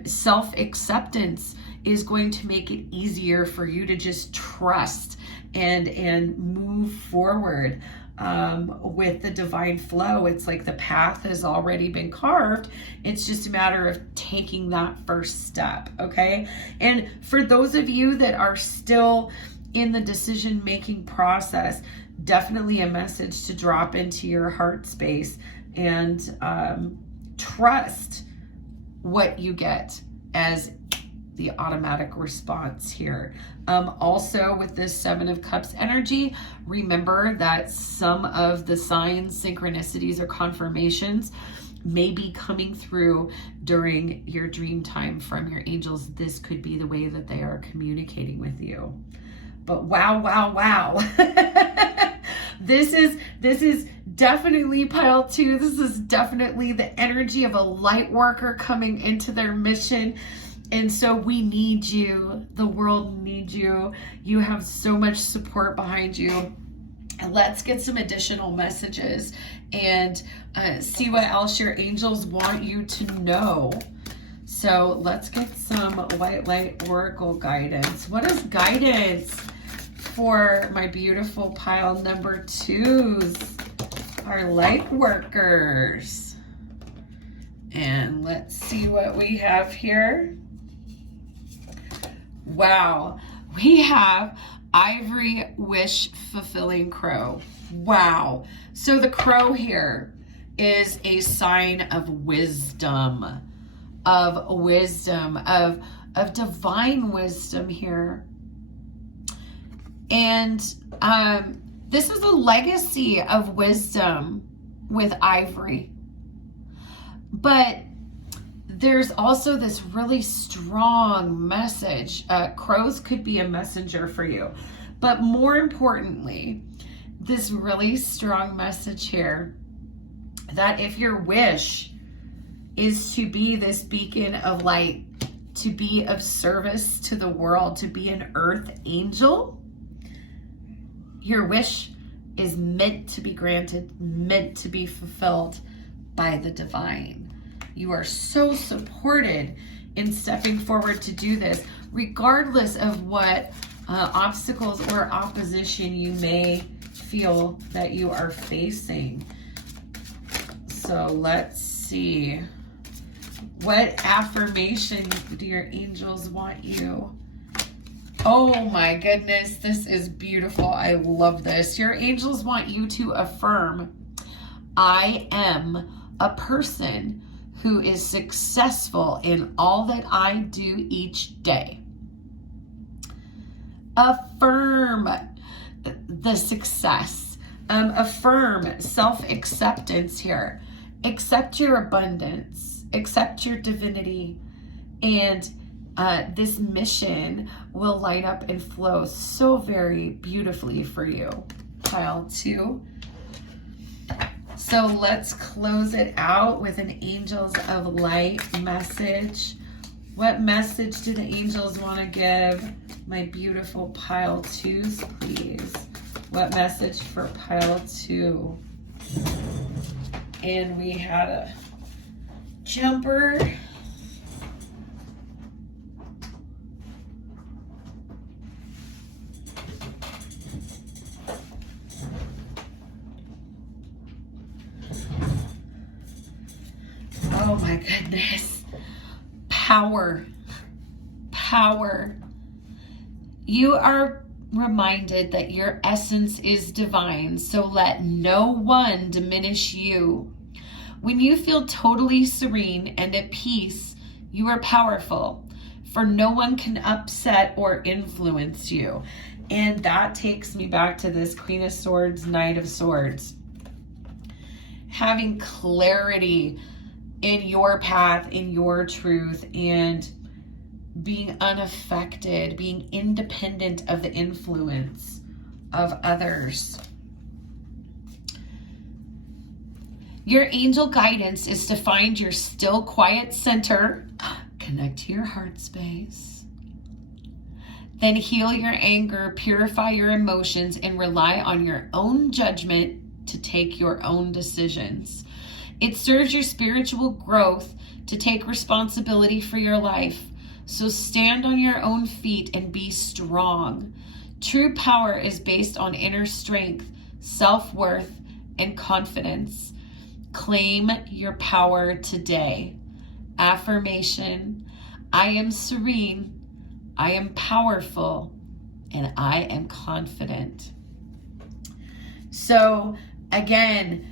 self-acceptance is going to make it easier for you to just trust and move forward with the divine flow. It's like the path has already been carved. It's just a matter of taking that first step, okay? And for those of you that are still in the decision-making process, definitely a message to drop into your heart space and trust what you get as the automatic response here. Also with this 7 of Cups energy, remember that some of the signs, synchronicities, or confirmations may be coming through during your dream time from your angels. This could be the way that they are communicating with you. But wow, wow, wow. This is definitely pile 2. This is definitely the energy of a light worker coming into their mission. And so we need you. The world needs you. You have so much support behind you. And let's get some additional messages and see what else your angels want you to know. So let's get some white light oracle guidance. What is guidance for my beautiful pile number 2s, our light workers? And let's see what we have here. Wow, we have Ivory Wish Fulfilling Crow. Wow. So the crow here is a sign of wisdom, of divine wisdom here. And this is a legacy of wisdom with Ivory. But there's also this really strong message. Crows could be a messenger for you. But more importantly, this really strong message here that if your wish is to be this beacon of light, to be of service to the world, to be an earth angel, your wish is meant to be granted, meant to be fulfilled by the divine. You are so supported in stepping forward to do this, regardless of what obstacles or opposition you may feel that you are facing. So let's see. What affirmation do your angels want you? Oh my goodness, this is beautiful. I love this. Your angels want you to affirm, I am a person who is successful in all that I do each day. Affirm the success. Affirm self-acceptance here. Accept your abundance. Accept your divinity. And this mission will light up and flow so very beautifully for you. Pile 2. So let's close it out with an Angels of Light message. What message do the angels want to give my beautiful pile 2s, please? What message for pile 2? And we had a jumper. Oh my goodness. Power. Power. You are reminded that your essence is divine, so let no one diminish you. When you feel totally serene and at peace, you are powerful, for no one can upset or influence you. And that takes me back to this Queen of Swords, Knight of Swords. Having clarity in your path, in your truth, and being unaffected, being independent of the influence of others. Your angel guidance is to find your still, quiet center, connect to your heart space, then heal your anger, purify your emotions, and rely on your own judgment to take your own decisions. It serves your spiritual growth to take responsibility for your life. So stand on your own feet and be strong. True power is based on inner strength, self-worth, and confidence. Claim your power today. Affirmation: I am serene, I am powerful, and I am confident. So again,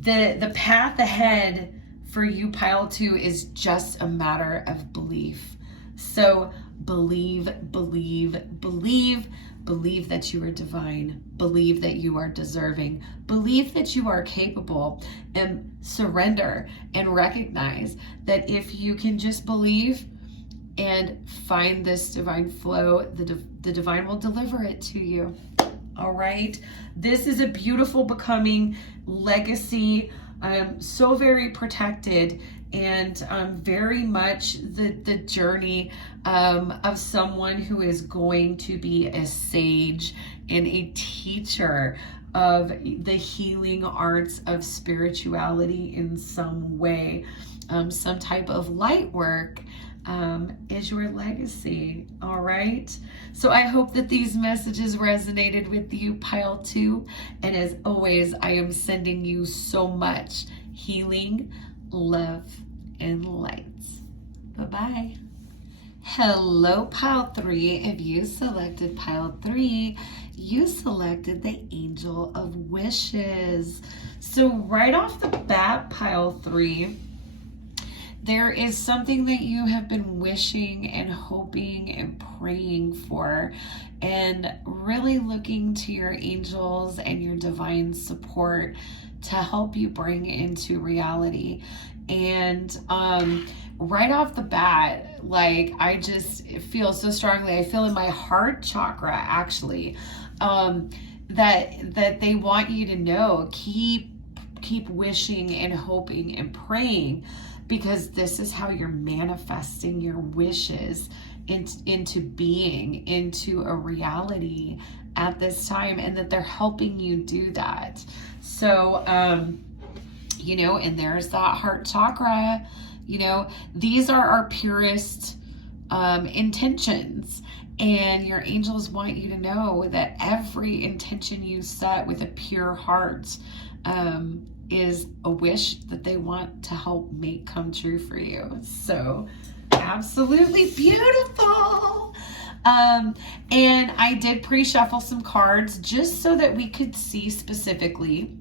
the path ahead for you, pile 2, is just a matter of belief. So believe, believe, believe. Believe that you are divine. Believe that you are deserving. Believe that you are capable, and surrender and recognize that if you can just believe and find this divine flow, the divine will deliver it to you. All right. This is a beautiful becoming legacy. So very protected, and very much the journey of someone who is going to be a sage and a teacher of the healing arts of spirituality in some way. Some type of light work is your legacy. All right. So I hope that these messages resonated with you, pile 2. And as always, I am sending you so much healing, love, and light. Bye-bye. Hello, pile 3. If you selected pile 3, you selected the Angel of Wishes. So right off the bat, pile 3, there is something that you have been wishing and hoping and praying for, and really looking to your angels and your divine support to help you bring into reality. And right off the bat, like, I just feel so strongly, I feel in my heart chakra actually, that they want you to know, keep wishing and hoping and praying, because this is how you're manifesting your wishes into being, into a reality at this time, and that they're helping you do that. So, you know, and there's that heart chakra, you know, these are our purest intentions. And your angels want you to know that every intention you set with a pure heart is a wish that they want to help make come true for you. So absolutely beautiful. And I did pre-shuffle some cards just so that we could see specifically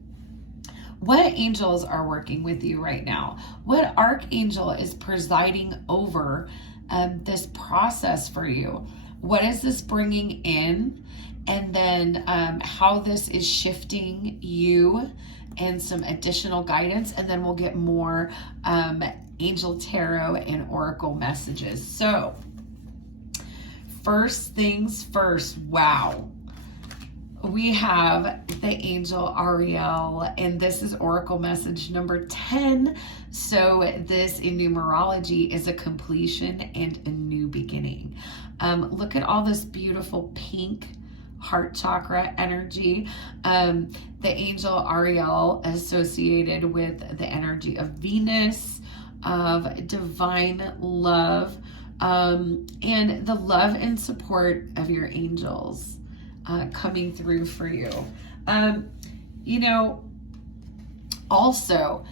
what angels are working with you right now. What archangel is presiding over this process for you? What is this bringing in? And then how this is shifting you, and some additional guidance. And then we'll get more angel tarot and oracle messages. So first things first, wow. We have the angel Ariel, and this is oracle message number 10. So this in numerology is a completion and a new beginning. Look at all this beautiful pink heart chakra energy. The angel Ariel associated with the energy of Venus, of divine love, and the love and support of your angels coming through for you. You know, also,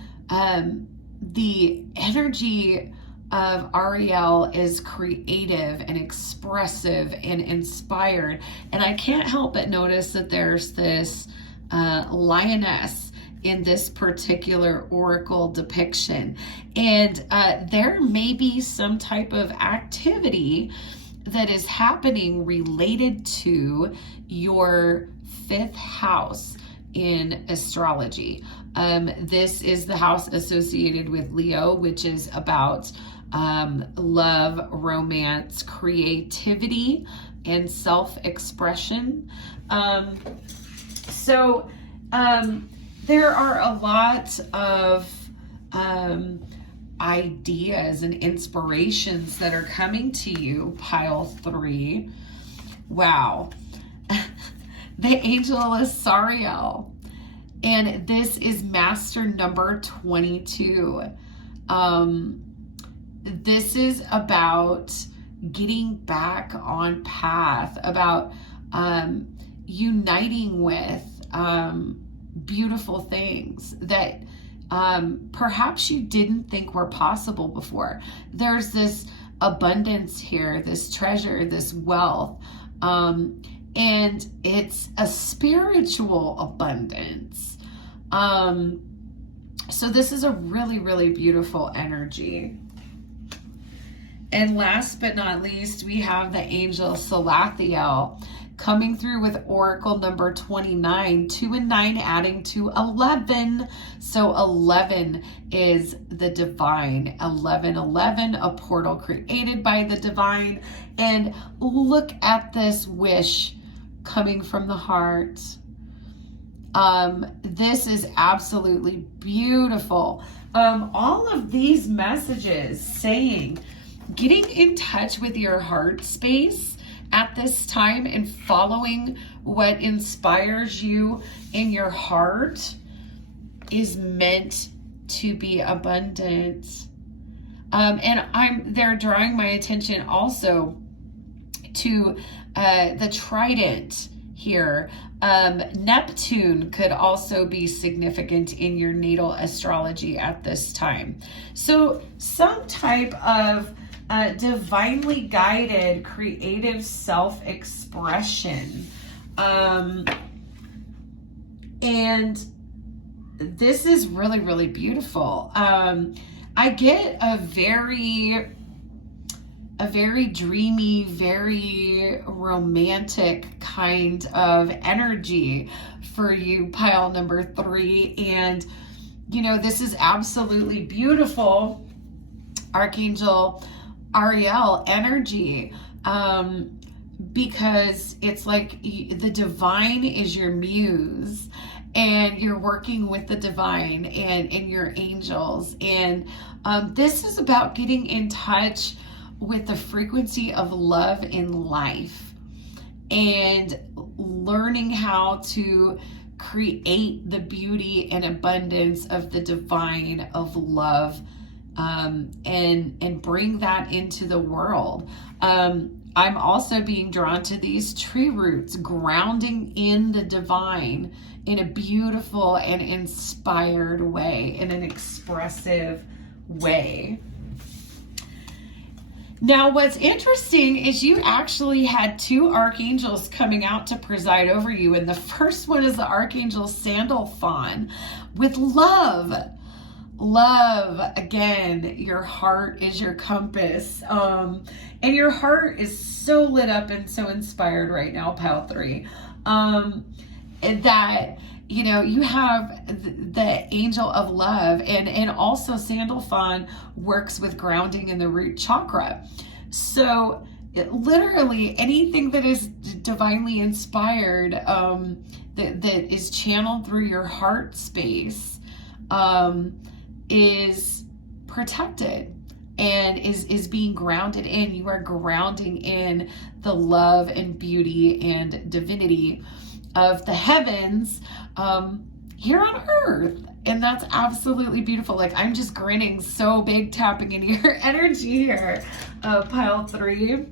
the energy of Ariel is creative and expressive and inspired. And I can't help but notice that there's this lioness in this particular oracle depiction. And there may be some type of activity that is happening related to your 5th house in astrology. This is the house associated with Leo, which is about love, romance, creativity, and self-expression. So there are a lot of ideas and inspirations that are coming to you, pile 3. Wow. The angel is Sariel. And this is master number 22. This is about getting back on path, about uniting with beautiful things that perhaps you didn't think were possible before. There's this abundance here, this treasure, this wealth, and it's a spiritual abundance. So this is a really, really beautiful energy. And last but not least, we have the angel Salathiel coming through with oracle number 29, 2 and 9 adding to 11. So 11 is the divine. 11, a portal created by the divine. And look at this wish coming from the heart. This is absolutely beautiful. All of these messages saying, getting in touch with your heart space at this time and following what inspires you in your heart is meant to be abundant. And they're drawing my attention also to the trident here. Neptune could also be significant in your natal astrology at this time. So some type of divinely guided creative self-expression. And this is really, really beautiful. I get a very dreamy, very romantic kind of energy for you, pile number 3. And, you know, this is absolutely beautiful, Archangel Ariel energy, because it's like the divine is your muse, and you're working with the divine and your angels. And this is about getting in touch with the frequency of love in life and learning how to create the beauty and abundance of the divine, of love, and bring that into the world. I'm also being drawn to these tree roots, grounding in the divine in a beautiful and inspired way, in an expressive way. Now, what's interesting is you actually had 2 archangels coming out to preside over you. And the first one is the Archangel Sandalphon with love. Love, again, your heart is your compass. And your heart is so lit up and so inspired right now, pile 3. And that, you know, you have the angel of love, and also Sandalphon works with grounding in the root chakra. So literally anything that is divinely inspired, that is channeled through your heart space, is protected and is being grounded in. You are grounding in the love and beauty and divinity of the heavens here on earth. And that's absolutely beautiful. Like, I'm just grinning so big, tapping into your energy here, pile 3.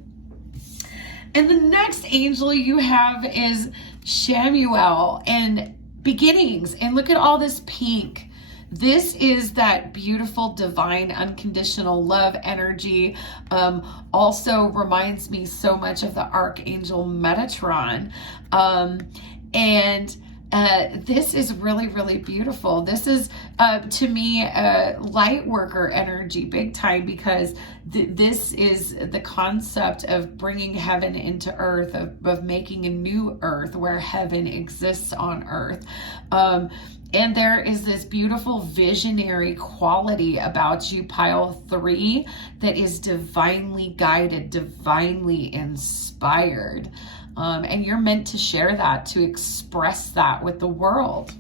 And the next angel you have is Shamuel and beginnings. And look at all this pink. This is that beautiful, divine, unconditional love energy. Also reminds me so much of the Archangel Metatron. This is really, really beautiful. This is, to me, light worker energy big time, because this is the concept of bringing heaven into earth, of making a new earth where heaven exists on earth. And there is this beautiful visionary quality about you, pile 3, that is divinely guided, divinely inspired. And you're meant to share that, to express that with the world.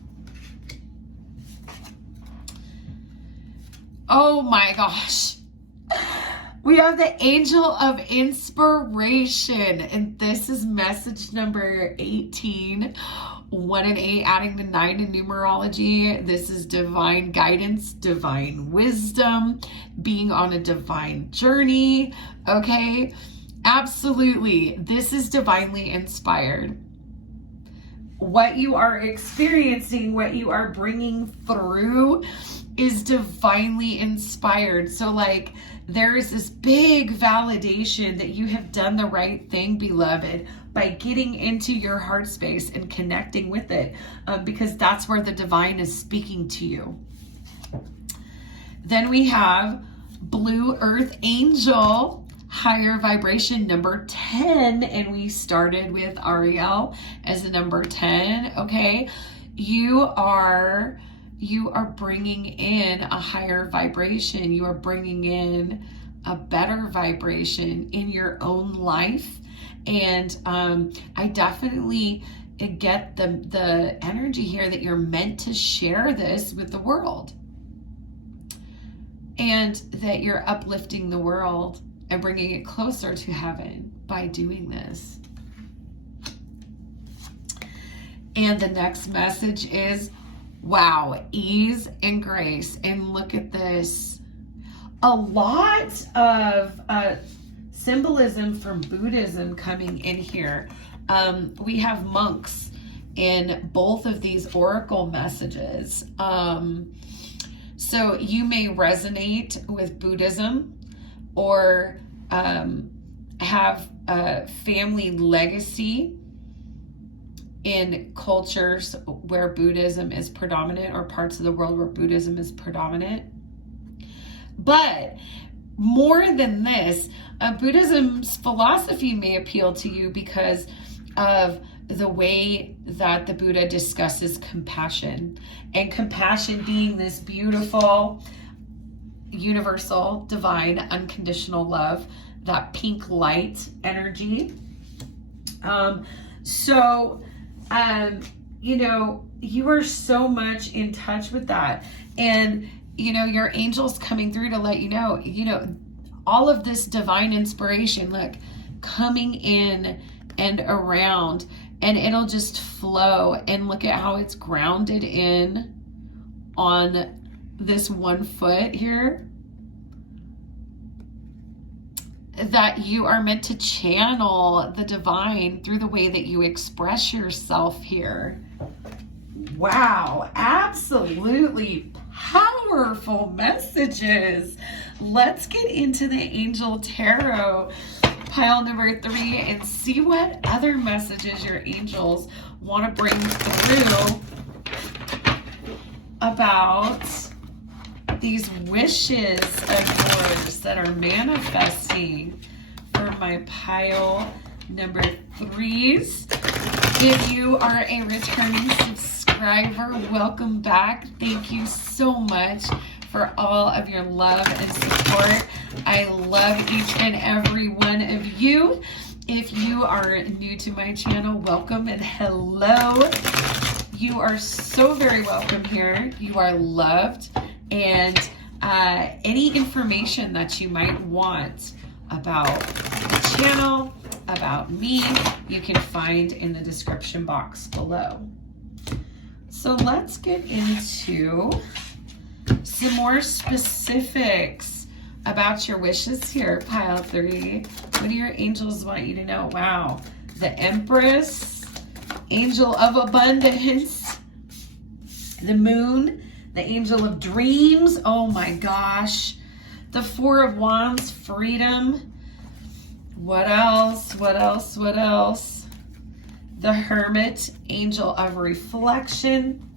Oh my gosh. We have the angel of inspiration, and this is message number 18. 1 and 8, adding the 9 in numerology. This is divine guidance, divine wisdom, being on a divine journey. Okay, absolutely. This is divinely inspired. What you are experiencing, what you are bringing through is divinely inspired. So like there is this big validation that you have done the right thing, beloved, by getting into your heart space and connecting with it, because that's where the divine is speaking to you. Then we have Blue Earth Angel, higher vibration number 10, and we started with Ariel as the number 10. Okay, you are bringing in a higher vibration. You are bringing in a better vibration in your own life, and I definitely get the energy here that you're meant to share this with the world, and that you're uplifting the world and bringing it closer to heaven by doing this. And the next message is, wow, ease and grace. And look at this. A lot of symbolism from Buddhism coming in here. We have monks in both of these oracle messages. So you may resonate with Buddhism, or have a family legacy in cultures where Buddhism is predominant, or parts of the world where Buddhism is predominant. But more than this, Buddhism's philosophy may appeal to you because of the way that the Buddha discusses compassion, and compassion being this beautiful, universal, divine, unconditional love, that pink light energy. You are so much in touch with that. And, your angel's coming through to let you know, all of this divine inspiration, look, coming in and around, and it'll just flow. And look at how it's grounded in on this one foot here, that you are meant to channel the divine through the way that you express yourself here. Wow, absolutely powerful messages. Let's get into the Angel Tarot pile number 3 and see what other messages your angels want to bring through about these wishes of yours that are manifesting for my pile number 3s. If you are a returning subscriber, welcome back. Thank you so much for all of your love and support. I love each and every one of you. If you are new to my channel, welcome and hello. You are so very welcome here. You are loved. And any information that you might want about the channel, about me, you can find in the description box below. So let's get into some more specifics about your wishes here, pile 3. What do your angels want you to know? Wow, the Empress, Angel of Abundance, the Moon, the Angel of Dreams. Oh my gosh. The Four of Wands, freedom. What else? What else? What else? The Hermit, Angel of Reflection.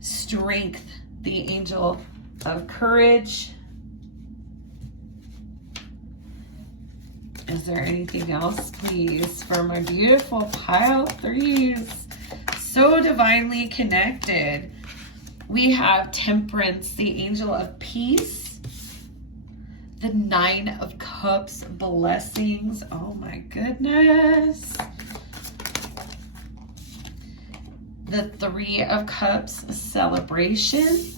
Strength, the Angel of Courage. Is there anything else, please, for my beautiful pile 3s? So divinely connected. We have Temperance, the Angel of Peace. The 9 of Cups, blessings. Oh my goodness. The 3 of Cups, celebration.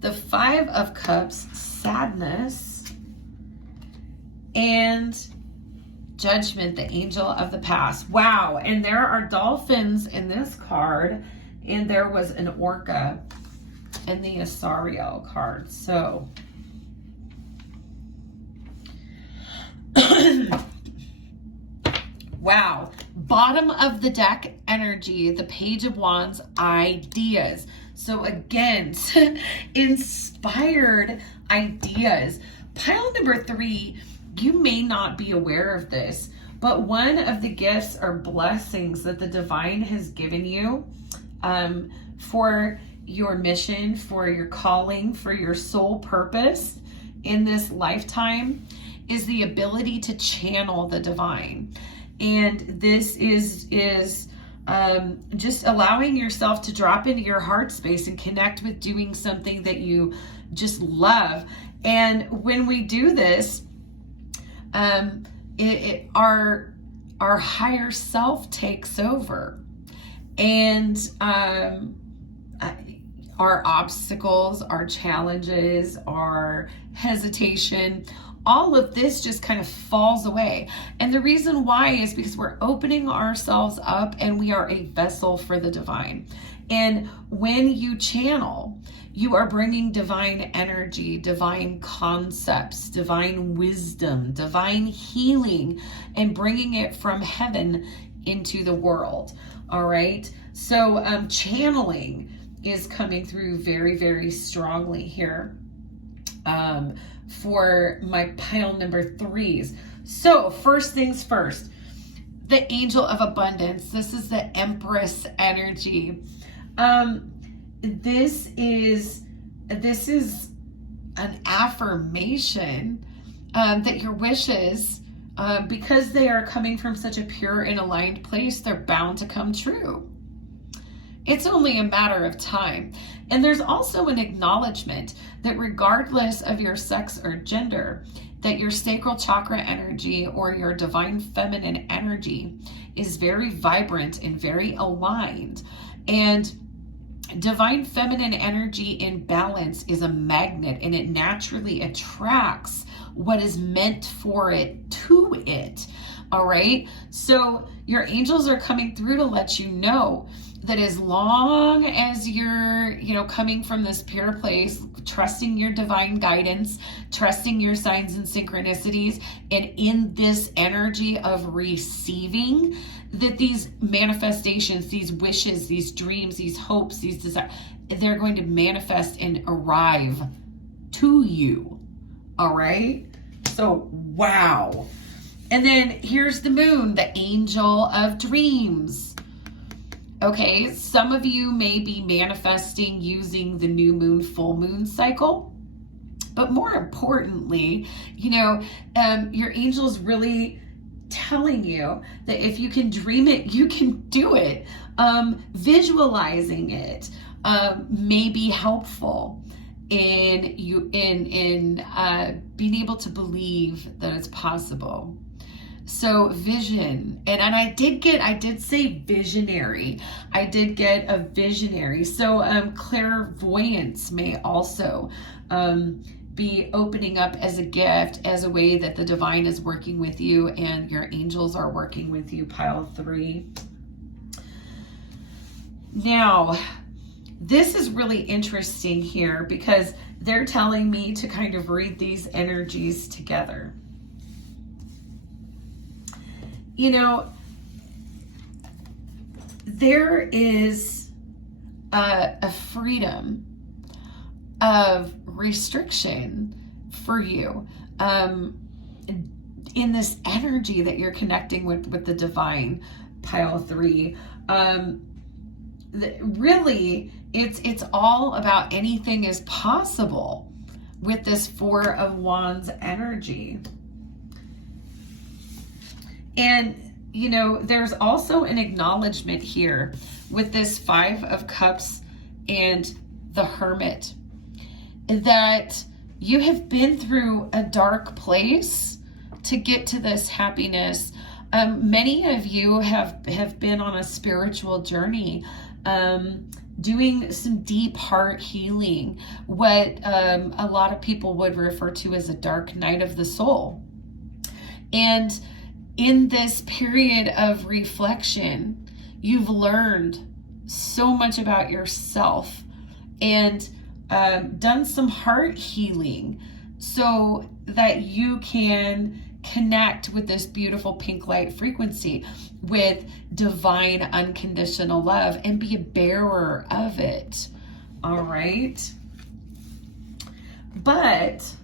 The 5 of Cups, sadness. And Judgment, the angel of the past. Wow. And there are dolphins in this card, and there was an orca in the Asariel card. So wow. Bottom of the deck energy, the Page of Wands, ideas. So again, inspired ideas. Pile number 3, you may not be aware of this, but one of the gifts or blessings that the divine has given you for your mission, for your calling, for your soul purpose in this lifetime is the ability to channel the divine. And this is just allowing yourself to drop into your heart space and connect with doing something that you just love. And when we do this, our higher self takes over, and our obstacles, our challenges, our hesitation, all of this just kind of falls away. And the reason why is because we're opening ourselves up and we are a vessel for the divine. And when you channel, you are bringing divine energy, divine concepts, divine wisdom, divine healing, and bringing it from heaven into the world. All right. So channeling is coming through very, very strongly here for my pile number 3s. So first things first, the angel of abundance. This is the Empress energy. This is an affirmation that your wishes, because they are coming from such a pure and aligned place, they're bound to come true. It's only a matter of time. And there's also an acknowledgement that regardless of your sex or gender, that your sacral chakra energy or your divine feminine energy is very vibrant and very aligned. And divine feminine energy in balance is a magnet, and it naturally attracts what is meant for it to it. All right. So your angels are coming through to let you know that as long as you're, coming from this pure place, trusting your divine guidance, trusting your signs and synchronicities, and in this energy of receiving, that these manifestations, these wishes, these dreams, these hopes, these desires, they're going to manifest and arrive to you. All right. So, wow. And then here's the moon, the angel of dreams. Okay, some of you may be manifesting using the new moon, full moon cycle. But more importantly, your angel's really telling you that if you can dream it, you can do it. Visualizing it may be helpful in being able to believe that it's possible. So vision, and I did say visionary. I did get a visionary. So clairvoyance may also be opening up as a gift, as a way that the divine is working with you and your angels are working with you, pile 3. Now, this is really interesting here because they're telling me to kind of read these energies together. There is a freedom of restriction for you in this energy that you're connecting with the divine, pile 3. Really, it's all about anything is possible with this 4 of Wands energy. And, there's also an acknowledgement here with this 5 of Cups and the Hermit that you have been through a dark place to get to this happiness. Many of you have been on a spiritual journey, doing some deep heart healing, what a lot of people would refer to as a dark night of the soul. And in this period of reflection, you've learned so much about yourself and done some heart healing so that you can connect with this beautiful pink light frequency with divine unconditional love and be a bearer of it. All right. But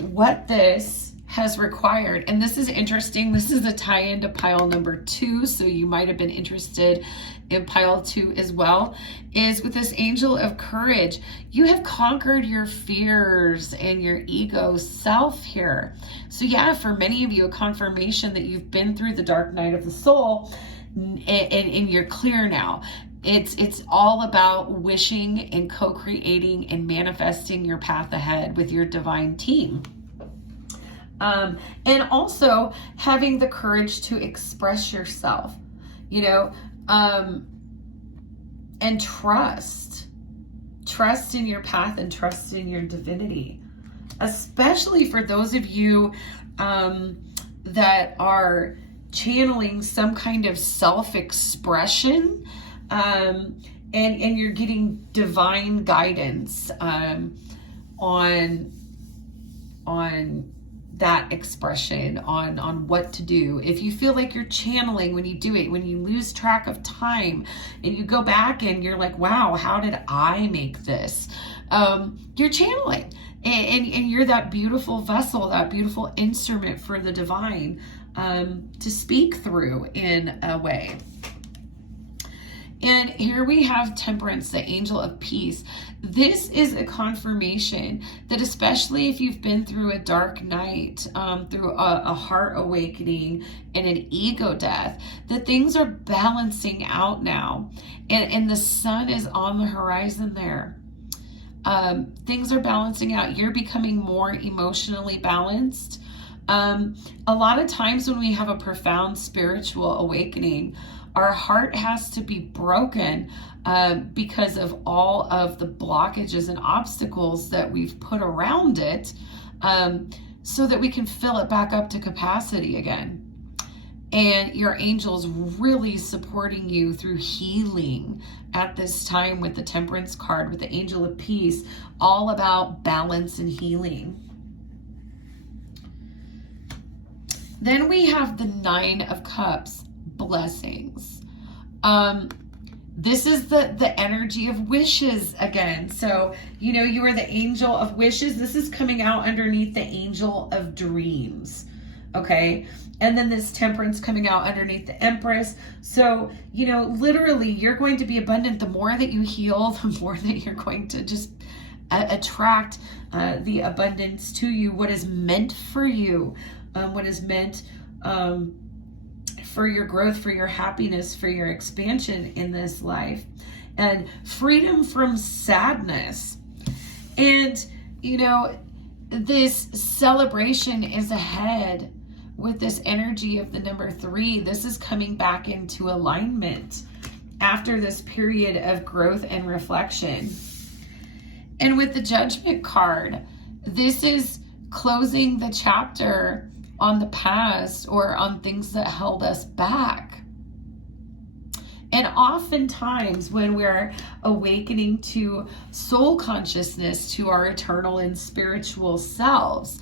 what this has required, and this is interesting, this is a tie-in to pile number 2, so you might have been interested in pile 2 as well, is with this angel of courage, you have conquered your fears and your ego self here. So yeah, for many of you, a confirmation that you've been through the dark night of the soul, and you're clear now. It's all about wishing and co-creating and manifesting your path ahead with your divine team. And also having the courage to express yourself, you know, and trust in your path and trust in your divinity, especially for those of you that are channeling some kind of self-expression, and you're getting divine guidance on that expression, on what to do. If you feel like you're channeling when you do it, when you lose track of time and you go back and you're like, wow, how did I make this? You're channeling, and you're that beautiful vessel, that beautiful instrument for the divine to speak through in a way. And here we have Temperance, the angel of peace. This is a confirmation that, especially if you've been through a dark night, through a heart awakening and an ego death, that things are balancing out now. And the sun is on the horizon there. Things are balancing out. You're becoming more emotionally balanced. A lot of times when we have a profound spiritual awakening, our heart has to be broken because of all of the blockages and obstacles that we've put around it, so that we can fill it back up to capacity again. And your angel's really supporting you through healing at this time with the Temperance card, with the angel of peace, all about balance and healing. Then we have the Nine of Cups, blessings. This is the energy of wishes again. So, you know, you are the angel of wishes. This is coming out underneath the angel of dreams. Okay. And then this Temperance coming out underneath the Empress. So, you know, literally you're going to be abundant. The more that you heal, the more that you're going to just attract the abundance to you, what is meant for you, what is meant for your growth, for your happiness, for your expansion in this life, and freedom from sadness. And, you know, this celebration is ahead with this energy of the number 3. This is coming back into alignment after this period of growth and reflection. And with the Judgment card, this is closing the chapter on the past or on things that held us back. And oftentimes when we're awakening to soul consciousness, to our eternal and spiritual selves,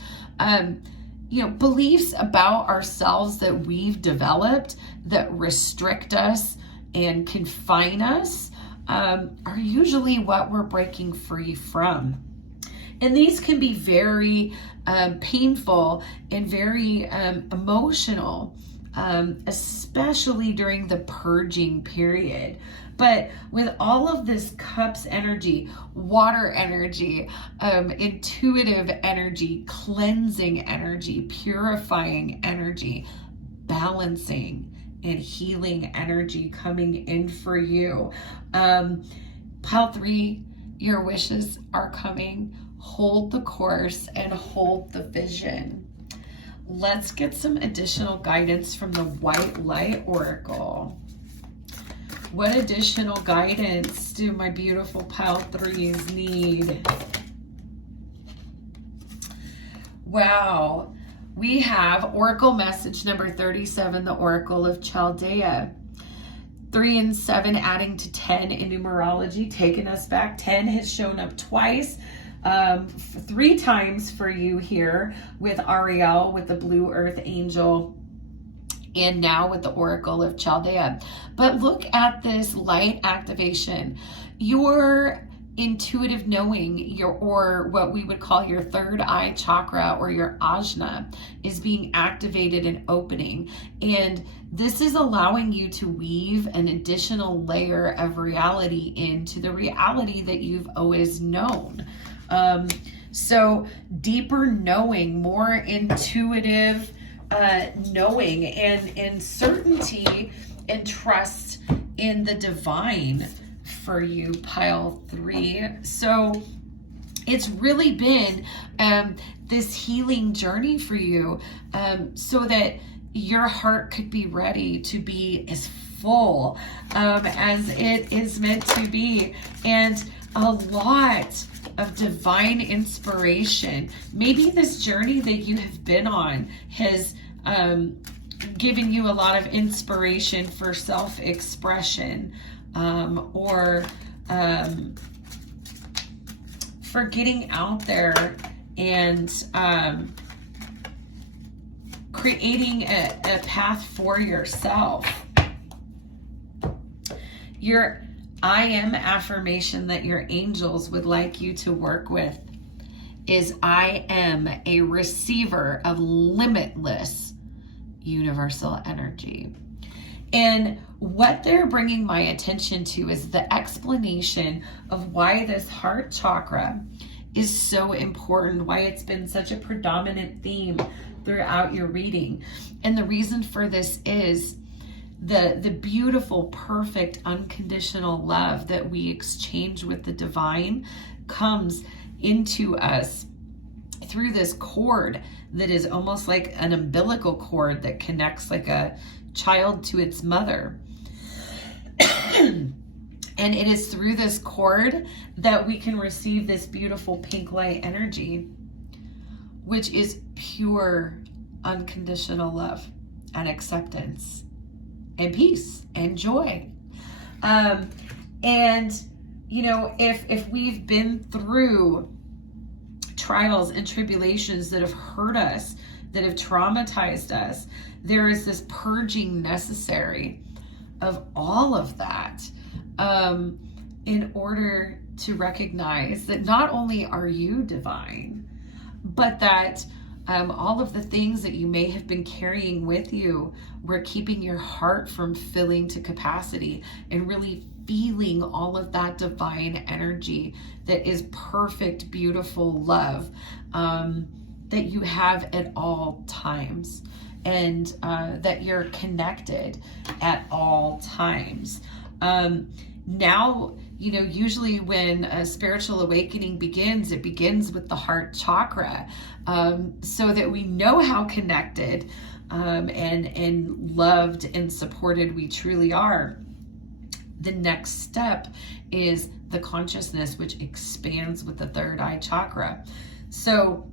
you know, beliefs about ourselves that we've developed that restrict us and confine us are usually what we're breaking free from. And these can be very painful and very emotional, especially during the purging period. But with all of this cups energy, water energy, intuitive energy, cleansing energy, purifying energy, balancing and healing energy coming in for you. Pile 3, your wishes are coming. Hold the course and hold the vision. Let's get some additional guidance from the White Light Oracle. What additional guidance do my beautiful pile 3s need? Wow. We have Oracle message number 37, the Oracle of Chaldea. 3 and 7 adding to 10 in numerology, taking us back. 10 has shown up twice, 3 times for you here with Ariel, with the Blue Earth Angel, and now with the Oracle of Chaldea. But look at this light activation. Your intuitive knowing, or what we would call your third eye chakra, or your ajna, is being activated and opening. And this is allowing you to weave an additional layer of reality into the reality that you've always known. So deeper knowing, more intuitive knowing, and certainty and trust in the divine for you, pile 3. So it's really been this healing journey for you, so that your heart could be ready to be as full as it is meant to be, and a lot of divine inspiration. Maybe this journey that you have been on has given you a lot of inspiration for self-expression, or for getting out there and creating a path for yourself. Your I am affirmation that your angels would like you to work with is, I am a receiver of limitless universal energy. And what they're bringing my attention to is the explanation of why this heart chakra is so important, why it's been such a predominant theme throughout your reading. And the reason for this is the beautiful, perfect, unconditional love that we exchange with the divine comes into us through this cord that is almost like an umbilical cord that connects like a child to its mother. And it is through this cord that we can receive this beautiful pink light energy, which is pure, unconditional love and acceptance and peace and joy. And, you know, if we've been through trials and tribulations that have hurt us, that have traumatized us, there is this purging necessary of all of that, in order to recognize that not only are you divine, but that all of the things that you may have been carrying with you were keeping your heart from filling to capacity and really feeling all of that divine energy that is perfect, beautiful love that you have at all times, and that you're connected at all times. Now, you know, usually when a spiritual awakening begins, it begins with the heart chakra, so that we know how connected and loved and supported we truly are. The next step is the consciousness, which expands with the third eye chakra. So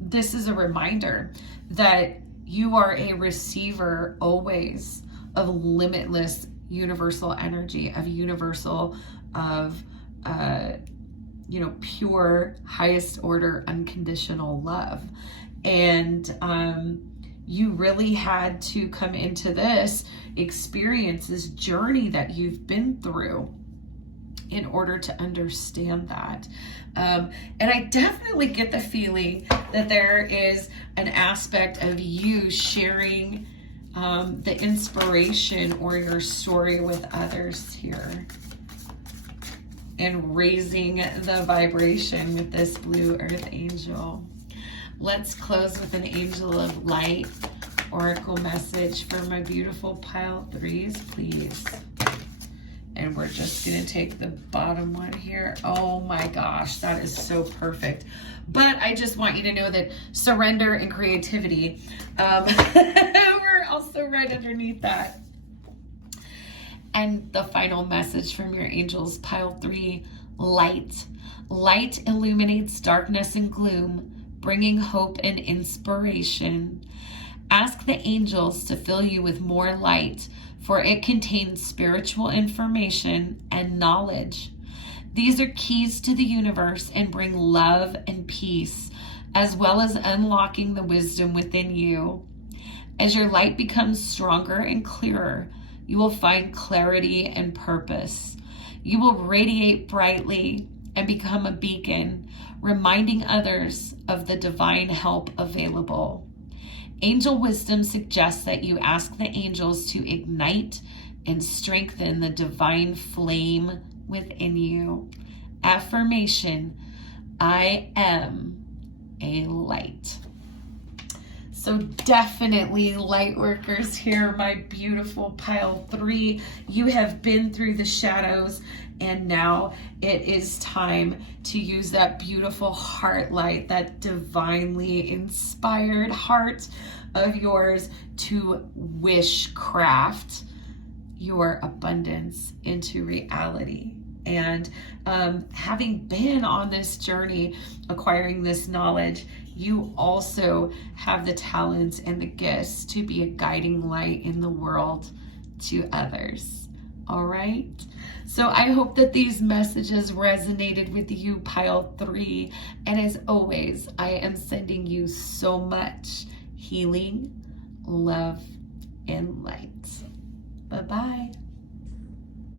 this is a reminder that you are a receiver always of limitless universal energy, of universal, of pure, highest order, unconditional love. And you really had to come into this experience, this journey that you've been through, in order to understand that. And I definitely get the feeling that there is an aspect of you sharing the inspiration or your story with others here, and raising the vibration with this Blue Earth Angel. Let's close with an angel of light oracle message for my beautiful pile 3s, please. And we're just going to take the bottom one here. Oh my gosh, that is so perfect. But I just want you to know that surrender and creativity we're also right underneath that. And the final message from your angels, pile 3, light. Light illuminates darkness and gloom, bringing hope and inspiration. Ask the angels to fill you with more light, for it contains spiritual information and knowledge. These are keys to the universe and bring love and peace, as well as unlocking the wisdom within you. As your light becomes stronger and clearer, you will find clarity and purpose. You will radiate brightly and become a beacon, reminding others of the divine help available. Angel wisdom suggests that you ask the angels to ignite and strengthen the divine flame within you. Affirmation: I am a light. So definitely, light workers here, my beautiful pile 3, you have been through the shadows, and now it is time to use that beautiful heart light, that divinely inspired heart of yours, to wishcraft your abundance into reality. And having been on this journey, acquiring this knowledge, you also have the talents and the gifts to be a guiding light in the world to others. All right? So I hope that these messages resonated with you, pile 3. And as always, I am sending you so much healing, love, and light. Bye-bye.